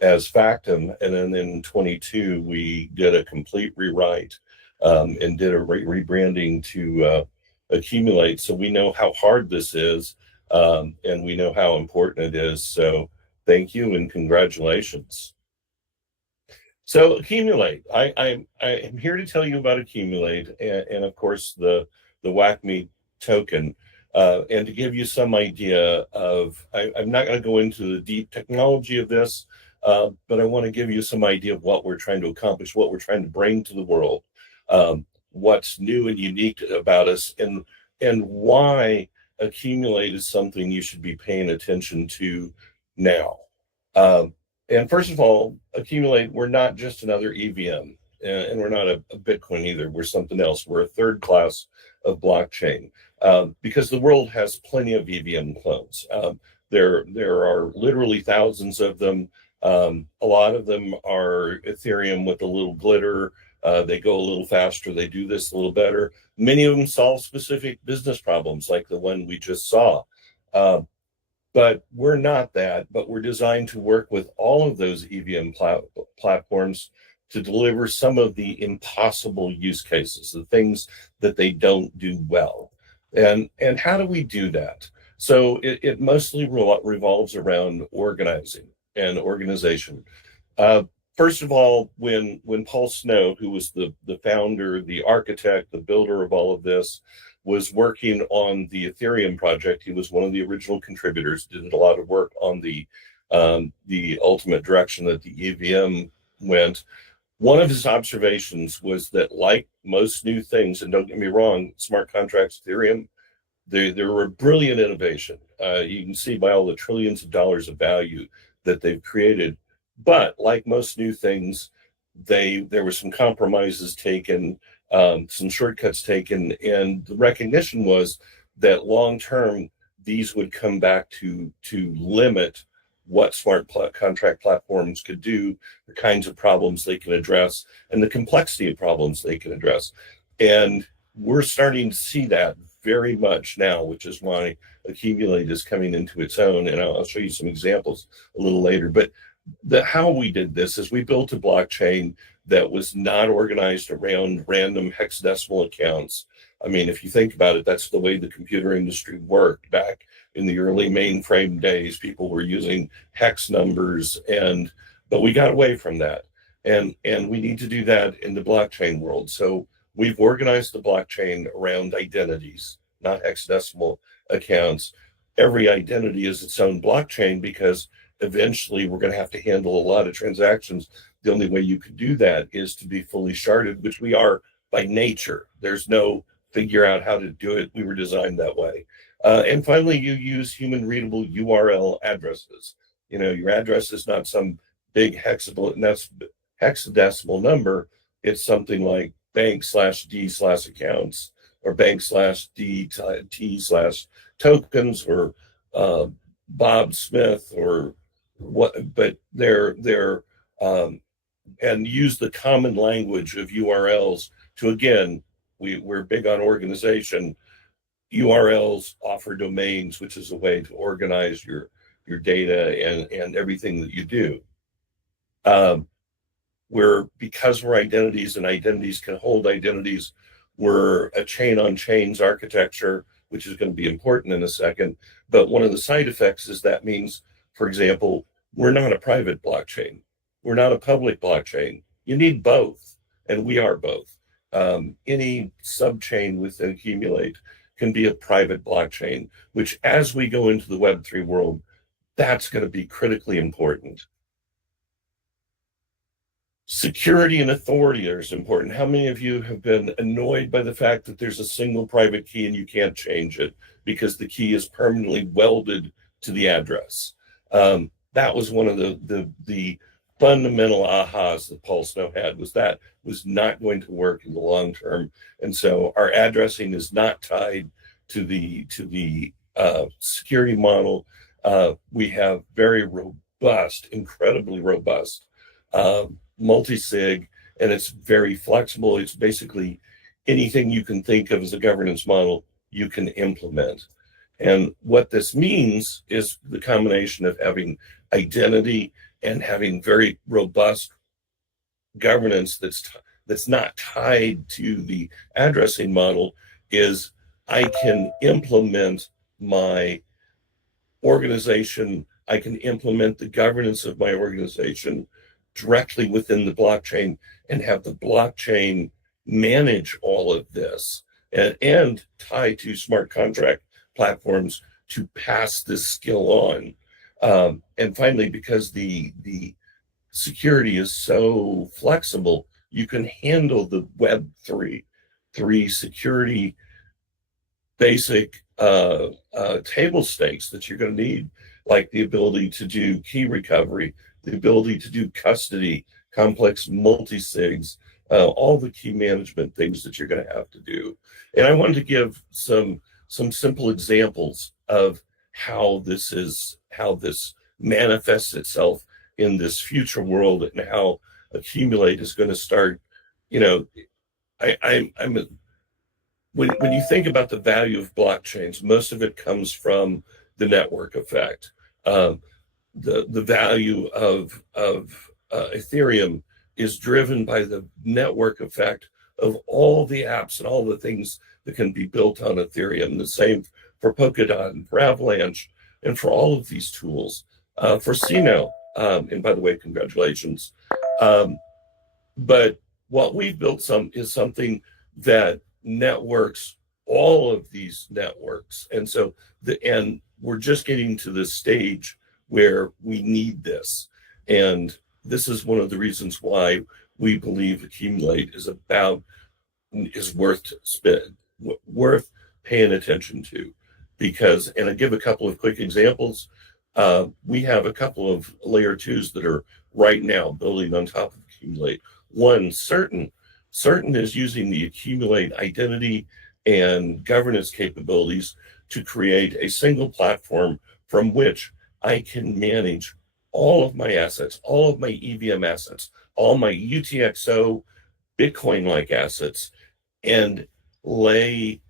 as Factum, and then in 22 we did a complete rewrite and did a rebranding to Accumulate. So we know how hard this is, and we know how important it is. So thank you and congratulations. So Accumulate, I am here to tell you about Accumulate, and of course the WACME token. And to give you some idea of, I'm not going to go into the deep technology of this, but I want to give you some idea of what we're trying to accomplish, what we're trying to bring to the world, what's new and unique about us, and why Accumulate is something you should be paying attention to now. And first of all, Accumulate, we're not just another EVM, and we're not a Bitcoin either. We're something else. We're a third class of blockchain, because the world has plenty of EVM clones. There are literally thousands of them. A lot of them are Ethereum with a little glitter. They go a little faster. They do this a little better. Many of them solve specific business problems, like the one we just saw. But we're not that, but we're designed to work with all of those EVM platforms to deliver some of the impossible use cases, the things that they don't do well. And how do we do that? So it mostly revolves around organizing and organization. First of all, when Paul Ceno, who was the founder, the architect, the builder of all of this, was working on the Ethereum project, he was one of the original contributors, did a lot of work on the ultimate direction that the EVM went. One of his observations was that, like most new things, and don't get me wrong, smart contracts, Ethereum, they were a brilliant innovation. You can see by all the trillions of dollars of value that they've created. But like most new things, there were some compromises taken, some shortcuts taken, and the recognition was that long term these would come back to limit what smart contract platforms could do, the kinds of problems they can address, and the complexity of problems they can address. And we're starting to see that very much now, which is why Accumulate is coming into its own. And I'll show you some examples a little later. But how we did this is we built a blockchain that was not organized around random hexadecimal accounts. I mean, if you think about it, that's the way the computer industry worked back in the early mainframe days. People were using hex numbers, but we got away from that. And we need to do that in the blockchain world. So we've organized the blockchain around identities, not hexadecimal accounts. Every identity is its own blockchain, because eventually we're going to have to handle a lot of transactions. The only way you could do that is to be fully sharded, which we are by nature. There's no figure out how to do it. We were designed that way. And finally, you use human readable URL addresses. You know, your address is not some big hexadecimal number. It's something like bank/d/accounts, or bank/d/t/tokens, or Bob Smith, or what, but they're use the common language of URLs to, again, we're big on organization. URLs offer domains, which is a way to organize your data and everything that you do. Because we're identities and identities can hold identities, we're a chain on chains architecture, which is going to be important in a second. But one of the side effects is that means, for example, we're not a private blockchain. We're not a public blockchain. You need both, and we are both. Any subchain within Accumulate can be a private blockchain, which as we go into the Web3 world, that's going to be critically important. Security and authority are important. How many of you have been annoyed by the fact that there's a single private key and you can't change it because the key is permanently welded to the address? That was one of the fundamental ahas that Paul Snow had, was that was not going to work in the long term. And so our addressing is not tied to the security model. We have very robust, incredibly robust multi-sig, and it's very flexible. It's basically anything you can think of as a governance model you can implement. And what this means is the combination of having identity and having very robust governance that's not tied to the addressing model is I can implement my organization, I can implement the governance of my organization directly within the blockchain and have the blockchain manage all of this and tie to smart contract platforms to pass this skill on. And finally, because the security is so flexible, you can handle the Web3 security basic table stakes that you're going to need, like the ability to do key recovery, the ability to do custody, complex multi-sigs, all the key management things that you're going to have to do. And I wanted to give some simple examples of how this manifests itself in this future world and how Accumulate is going to start. You know, when you think about the value of blockchains, most of it comes from the network effect. The value of Ethereum is driven by the network effect of all the apps and all the things that can be built on Ethereum. The same for Polkadot and for Avalanche and for all of these tools. For Ceno, and by the way, congratulations. But what we've built is something that networks all of these networks. And so we're just getting to this stage where we need this. And this is one of the reasons why we believe Accumulate is worth paying attention to. Because, and I'll give a couple of quick examples. We have a couple of layer 2s that are right now building on top of Accumulate. One, Certain is using the Accumulate identity and governance capabilities to create a single platform from which I can manage all of my assets, all of my EVM assets, all my UTXO Bitcoin-like assets, and lay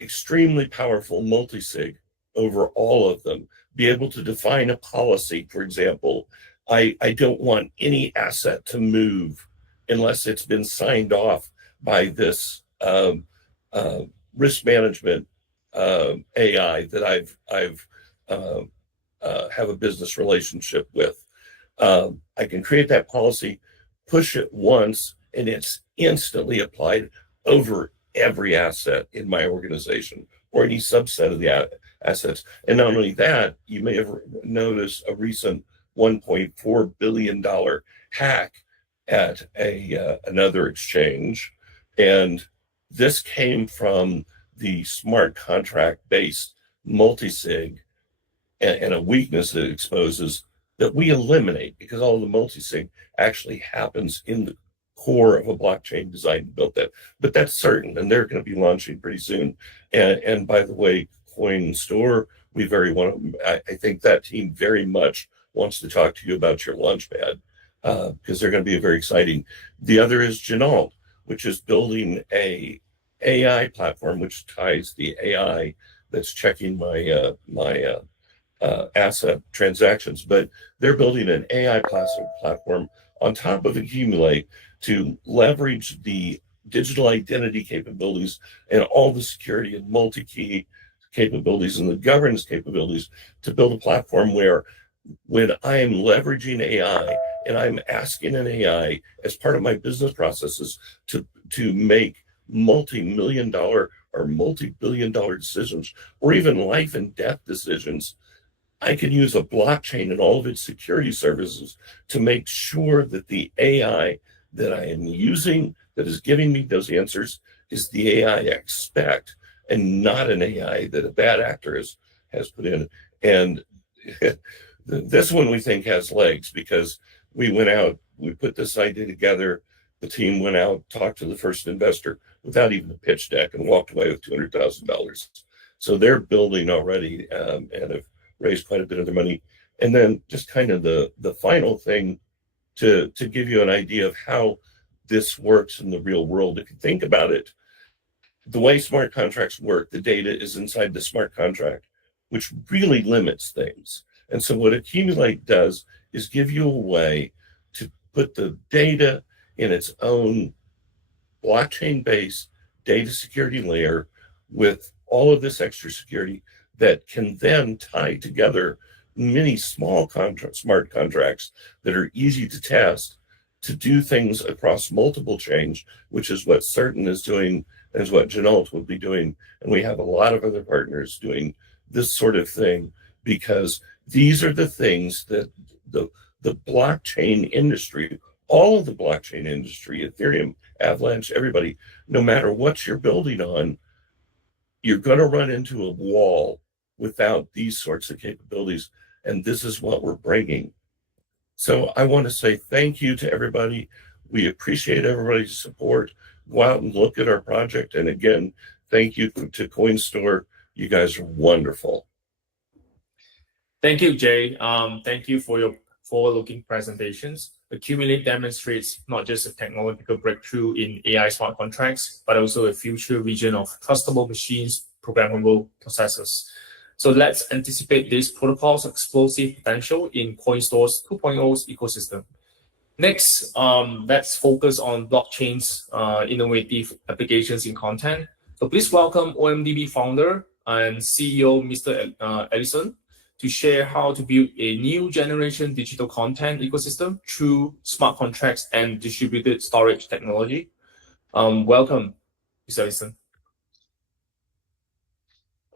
extremely powerful multi-sig over all of them. Be able to define a policy. For example, I don't want any asset to move unless it's been signed off by this risk management AI that I've have a business relationship with. I can create that policy, push it once, and it's instantly applied over every asset in my organization or any subset of the assets. And not only that, you may have noticed a recent $1.4 billion hack at another exchange. And this came from the smart contract based multi-sig and a weakness it exposes that we eliminate, because all the multi-sig actually happens in the core of a blockchain designed to build that. But that's Certain, and they're going to be launching pretty soon. And by the way, Coinstore, I think that team very much wants to talk to you about your Launchpad. because they're going to be very exciting. The other is Janalt, which is building a AI platform which ties the AI that's checking my asset transactions. But they're building an AI platform on top of Accumulate to leverage the digital identity capabilities and all the security and multi-key capabilities and the governance capabilities to build a platform where when I am leveraging AI and I'm asking an AI as part of my business processes to make multi-million dollar or multi-billion dollar decisions, or even life and death decisions, I can use a blockchain and all of its security services to make sure that the AI that I am using that is giving me those answers is the AI I expect, and not an AI that a bad actor has put in. And this one we think has legs, because we went out, we put this idea together, the team went out, talked to the first investor without even a pitch deck, and walked away with $200,000. So they're building already, and have raised quite a bit of their money. And then just kind of the final thing to give you an idea of how this works in the real world. If you think about it, the way smart contracts work, the data is inside the smart contract, which really limits things. And so what Accumulate does is give you a way to put the data in its own blockchain-based data security layer with all of this extra security that can then tie together many small smart contracts that are easy to test to do things across multiple chains, which is what Certain is doing, and is what Janalt will be doing. And we have a lot of other partners doing this sort of thing, because these are the things that the blockchain industry, all of the blockchain industry, Ethereum, Avalanche, everybody, no matter what you're building on, you're going to run into a wall without these sorts of capabilities. And this is what we're bringing. So I want to say thank you to everybody. We appreciate everybody's support. Go out and look at our project. And again, thank you to Coinstore. You guys are wonderful. Thank you, Jay. Thank you for your forward-looking presentations. Accumulate demonstrates not just a technological breakthrough in AI smart contracts, but also a future vision of trustable machines, programmable processors. So let's anticipate this protocol's explosive potential in Coinstore's 2.0's ecosystem. Next, let's focus on blockchain's innovative applications in content. So please welcome OMDb founder and CEO, Mr. Ellison, to share how to build a new generation digital content ecosystem through smart contracts and distributed storage technology. Welcome, Mr. Ellison.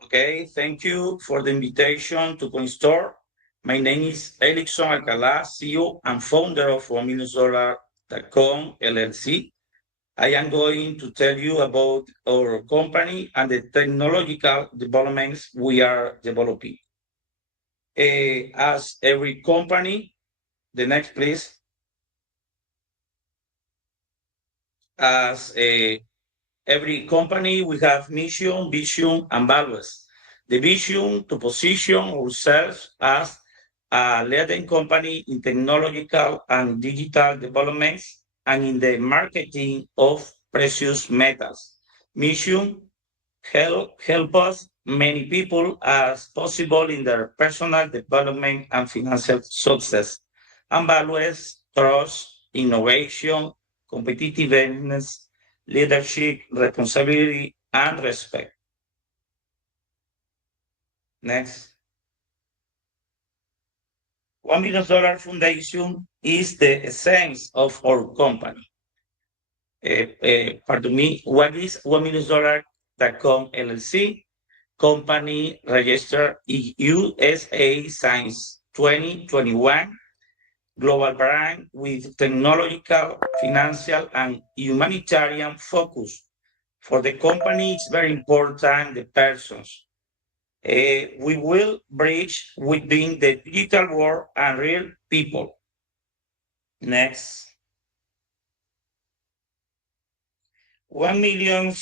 Okay, thank you for the invitation to Coinstore. My name is Ellison Alcalá, CEO and founder of $1,000,000.com LLC. I am going to tell you about our company and the technological developments we are developing. As every company, the next please. As every company, we have mission, vision, and values. The vision to position ourselves as a leading company in technological and digital developments and in the marketing of precious metals. Mission, help us many people as possible in their personal development and financial success. And values, trust, innovation, competitiveness, leadership, responsibility, and respect. Next. $1 Million Foundation is the essence of our company. Pardon me, what is $1,000,000.com LLC? Company registered in USA since 2021. Global brand with technological, financial, and humanitarian focus. For the company, it's very important, the persons. We will bridge within the digital world and real people. Next. $1 Million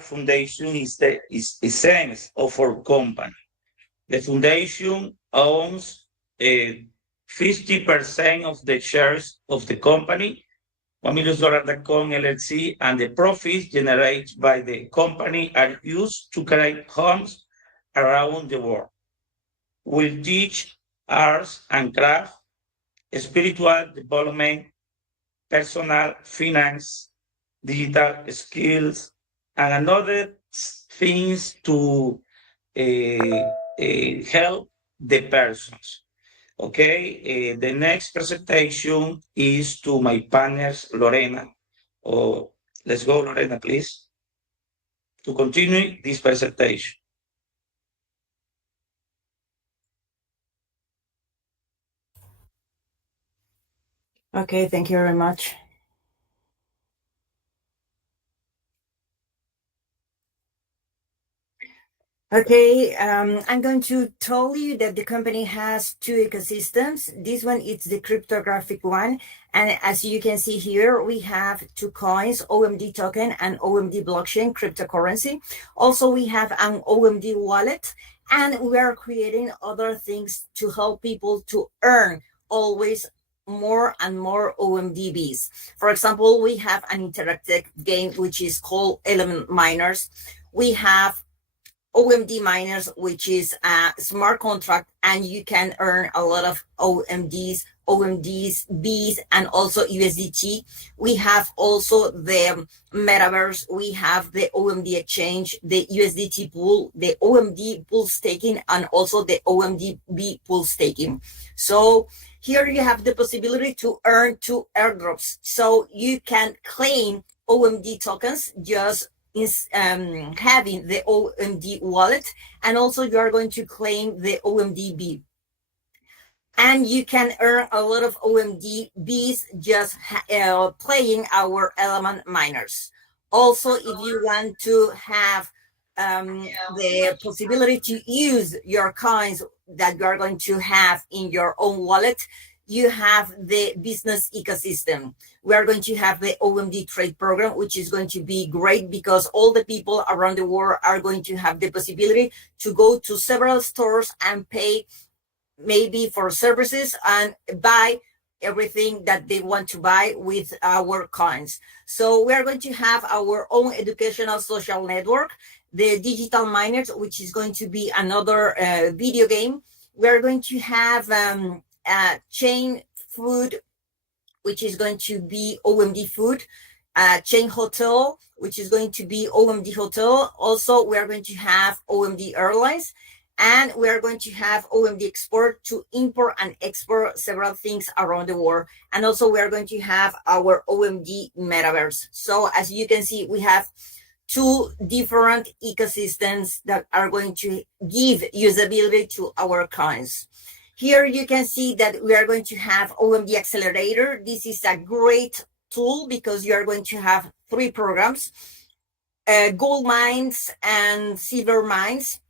Foundation is the essence of our company. The foundation owns 50% of the shares of the company, $1million.com LLC, and the profits generated by the company are used to create homes around the world. We'll teach arts and craft, spiritual development, personal finance, digital skills, and other things to help the persons. Okay, the next presentation is to my partners, Lorena. Oh, let's go, Lorena, please, to continue this presentation. Okay, thank you very much. Okay, I'm going to tell you that the company has two ecosystems. This one is the cryptographic one. And as you can see here, we have two coins, OMD token and OMD blockchain cryptocurrency. Also, we have an OMD wallet, and we are creating other things to help people to earn always more and more OMDBs. For example, we have an interactive game which is called Element Miners. We have OMD miners, which is a smart contract, and you can earn a lot of OMDs, Bs, and also USDT. We have also the metaverse. We have the OMD exchange, the USDT pool, the OMD pool staking, and also the OMDb pool staking. So here you have the possibility to earn 2 airdrops. So you can claim OMD tokens just is having the OMD wallet, and also you are going to claim the OMDb. And you can earn a lot of OMDBs just playing our element miners. Also, if you want to have the possibility to use your coins that you are going to have in your own wallet, you have the business ecosystem. We are going to have the OMD trade program, which is going to be great because all the people around the world are going to have the possibility to go to several stores and pay maybe for services and buy everything that they want to buy with our coins. So we are going to have our own educational social network, the digital miners, which is going to be another video game. We are going to have chain food, which is going to be OMD food, chain hotel, which is going to be OMD hotel. Also, we are going to have OMD airlines, and we are going to have OMD export to import and export several things around the world. And also we are going to have our OMD metaverse. So as you can see, we have 2 different ecosystems that are going to give usability to our coins. Here you can see that we are going to have OMD Accelerator. This is a great tool because you are going to have 3 programs, gold mines and silver mines,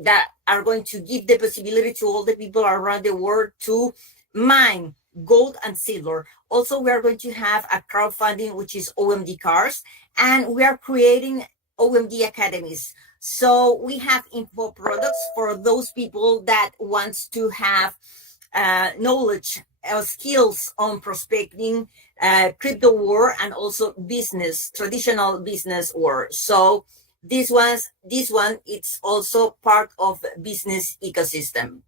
that are going to give the possibility to all the people around the world to mine gold and silver. Also, we are going to have a crowdfunding, which is OMD Cars, and we are creating OMD Academies. So we have info products for those people that wants to have knowledge or skills on prospecting, crypto world, and also business, traditional business world. So this one, it's also part of business ecosystem.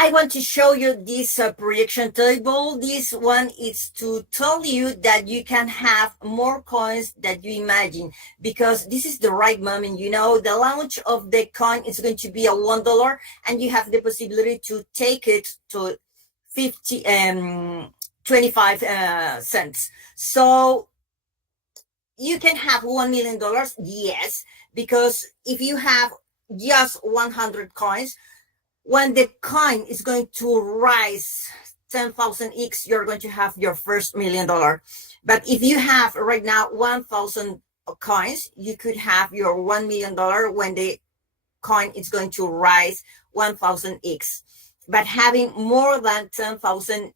I want to show you this projection table. This one is to tell you that you can have more coins than you imagine, because this is the right moment. You know, the launch of the coin is going to be a $1, and you have the possibility to take it to 25 cents. So you can have $1 million, yes, because if you have just 100 coins, when the coin is going to rise 10,000x, you're going to have your first $1 million. But if you have right now 1,000 coins, you could have your $1 million when the coin is going to rise 1,000x. But having more than 10,000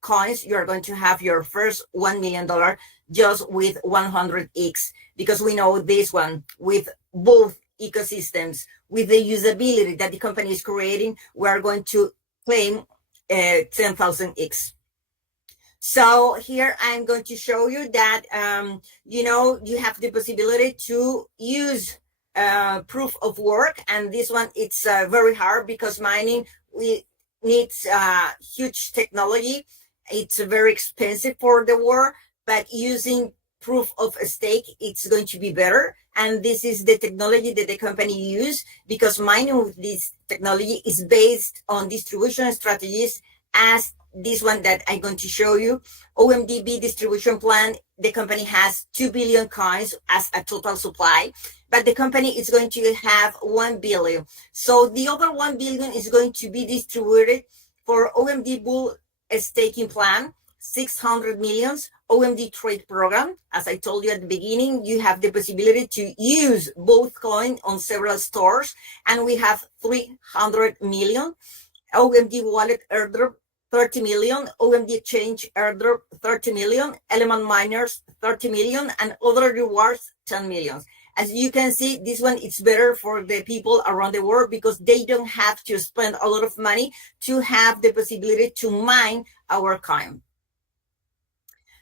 coins, you're going to have your first $1 million just with 100x, because we know this one with both ecosystems, with the usability that the company is creating, we are going to claim 10,000x. So here I'm going to show you that, you have the possibility to use proof of work. And this one, it's very hard because mining needs huge technology. It's very expensive for the war, but using proof of stake, it's going to be better. And this is the technology that the company use, because mining with this technology is based on distribution strategies as this one that I'm going to show you. OMDb distribution plan, the company has 2 billion coins as a total supply, but the company is going to have 1 billion. So the other 1 billion is going to be distributed for OMD Bull staking plan, 600 millions, OMD trade program. As I told you at the beginning, you have the possibility to use both coins on several stores, and we have 300 million. OMD wallet airdrop, 30 million, OMD exchange airdrop, 30 million, element miners, 30 million, and other rewards, 10 million. As you can see, this one is better for the people around the world because they don't have to spend a lot of money to have the possibility to mine our coin.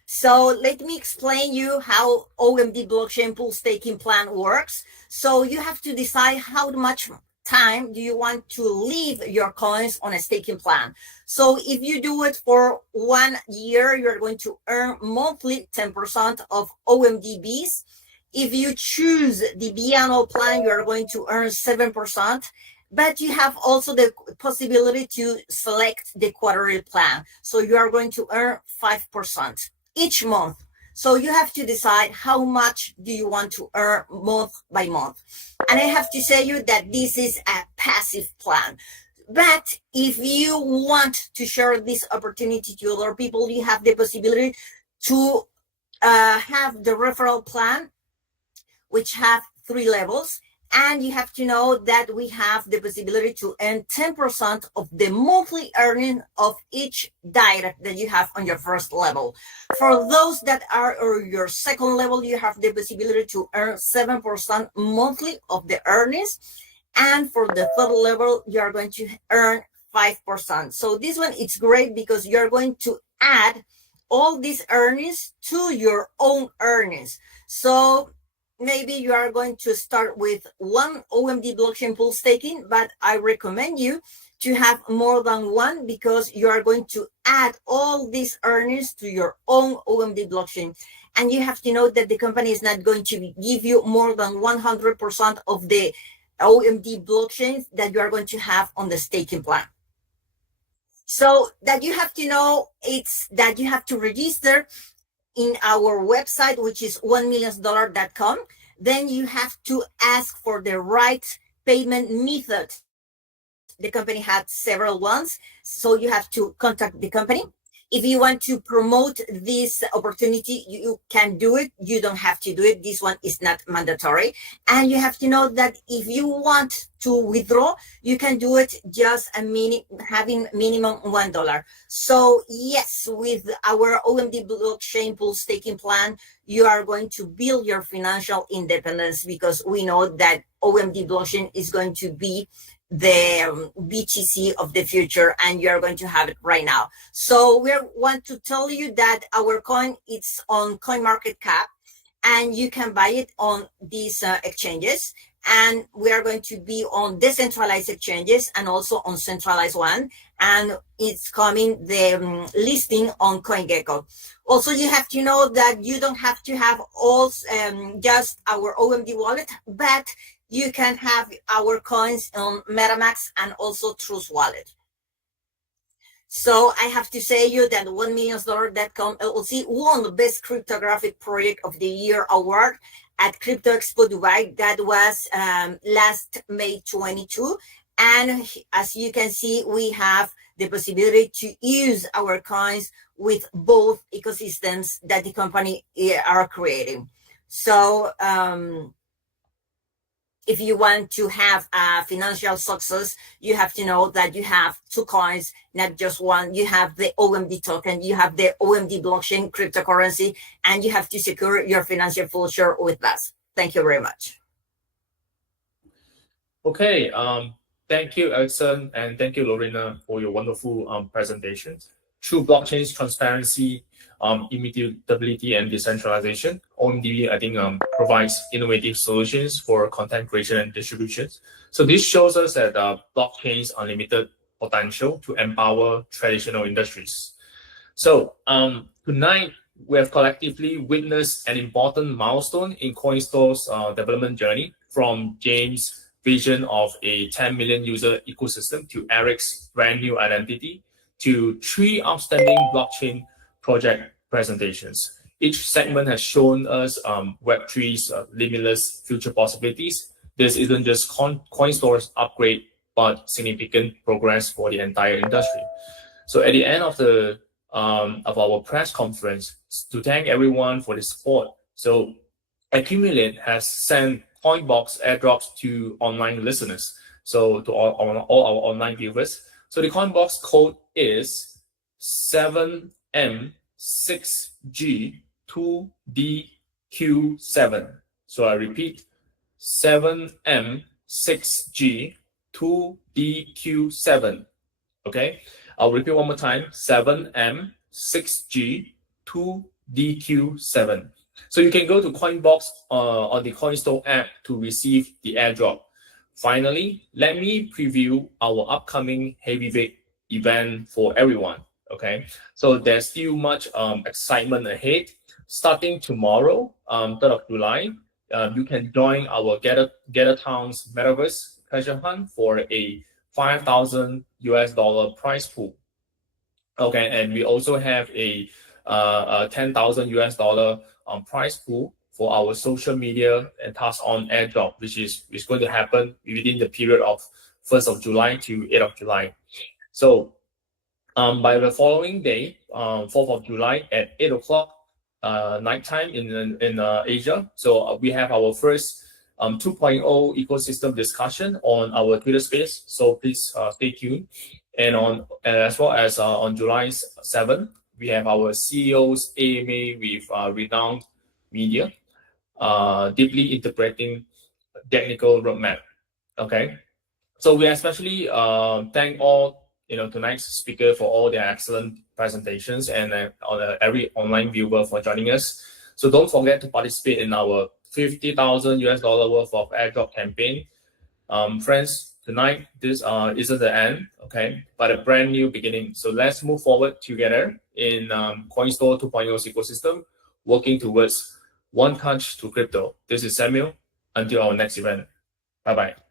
So let me explain you how OMD blockchain pool staking plan works. So you have to decide how much time do you want to leave your coins on a staking plan. So if you do it for 1 year, you're going to earn monthly 10% of OMDBs. If you choose the biannual plan, you're going to earn 7%, but you have also the possibility to select the quarterly plan. So you are going to earn 5% each month. So you have to decide how much do you want to earn month by month. And I have to say you that this is a passive plan. But if you want to share this opportunity to other people, you have the possibility to have the referral plan, which have 3 levels. And you have to know that we have the possibility to earn 10% of the monthly earning of each direct that you have on your first level. For those that are on your second level, you have the possibility to earn 7% monthly of the earnings. And for the third level, you are going to earn 5%. So this one, it's great because you're going to add all these earnings to your own earnings. So maybe you are going to start with 1 OMD blockchain pool staking, but I recommend you to have more than 1 because you are going to add all these earnings to your own OMD blockchain. And you have to know that the company is not going to give you more than 100% of the OMD blockchains that you are going to have on the staking plan. So that you have to know, it's that you have to register in our website, which is $1million.com. Then you have to ask for the right payment method. The company had several ones, so you have to contact the company. If you want to promote this opportunity, you can do it. You don't have to do it. This one is not mandatory. And you have to know that if you want to withdraw, you can do it just having minimum $1. So yes, with our OMD blockchain pool staking plan, you are going to build your financial independence because we know that OMD blockchain is going to be the BTC of the future, and you're going to have it right now. So we want to tell you that our coin is on CoinMarketCap, and you can buy it on these exchanges. And we are going to be on decentralized exchanges and also on centralized one. And it's coming the listing on CoinGecko. Also, you have to know that you don't have to have all just our OMD wallet, but you can have our coins on MetaMask and also Trust Wallet. So I have to say you that $1million.com LLC won the Best Cryptographic Project of the Year award at Crypto Expo Dubai. That was last May 22. And as you can see, we have the possibility to use our coins with both ecosystems that the company are creating. So if you want to have a financial success, you have to know that you have 2 coins, not just one. You have the OMD token, you have the OMD blockchain cryptocurrency, and you have to secure your financial future with us. Thank you very much. Okay, thank you, Erickson, and thank you, Lorena, for your wonderful presentations. Through blockchain's transparency, immutability, and decentralization, OMDb, I think, provides innovative solutions for content creation and distribution. So this shows us that blockchain's unlimited potential to empower traditional industries. So tonight, we have collectively witnessed an important milestone in Coinstore's development journey, from James' vision of a 10 million user ecosystem to Eric's brand new identity, to 3 outstanding blockchain project presentations. Each segment has shown us Web3's limitless future possibilities. This isn't just Coinstore's upgrade, but significant progress for the entire industry. So at the end of our press conference, to thank everyone for the support. So Accumulate has sent Coinbox airdrops to online listeners, so to all our online viewers. So the Coinbox code is 7M6G2DQ7. So I repeat, 7M6G2DQ7. Okay, I'll repeat one more time, 7M6G2DQ7. So you can go to Coinbox on the Coinstore app to receive the airdrop. Finally, let me preview our upcoming heavyweight event for everyone. Okay, so there's still much excitement ahead. Starting tomorrow, 3rd of July, you can join our Gather Town's Metaverse treasure hunt for a $5,000 prize pool. Okay, and we also have a $10,000 prize pool for our social media and task on airdrop, which is going to happen within the period of 1st of July to 8th of July. So by the following day, 4th of July at 8 o'clock nighttime in Asia, so we have our first 2.0 ecosystem discussion on our Twitter space. So please stay tuned. And as well as on July 7th, we have our CEO's AMA with renowned media, deeply interpreting technical roadmap. Okay, so we especially thank all tonight's speaker for all their excellent presentations, and every online viewer for joining us. So don't forget to participate in our $50,000 worth of airdrop campaign. Friends, tonight this isn't the end, okay, but a brand new beginning. So let's move forward together in Coinstore 2.0's ecosystem, working towards one touch to crypto. This is Samuel. Until our next event. Bye-bye.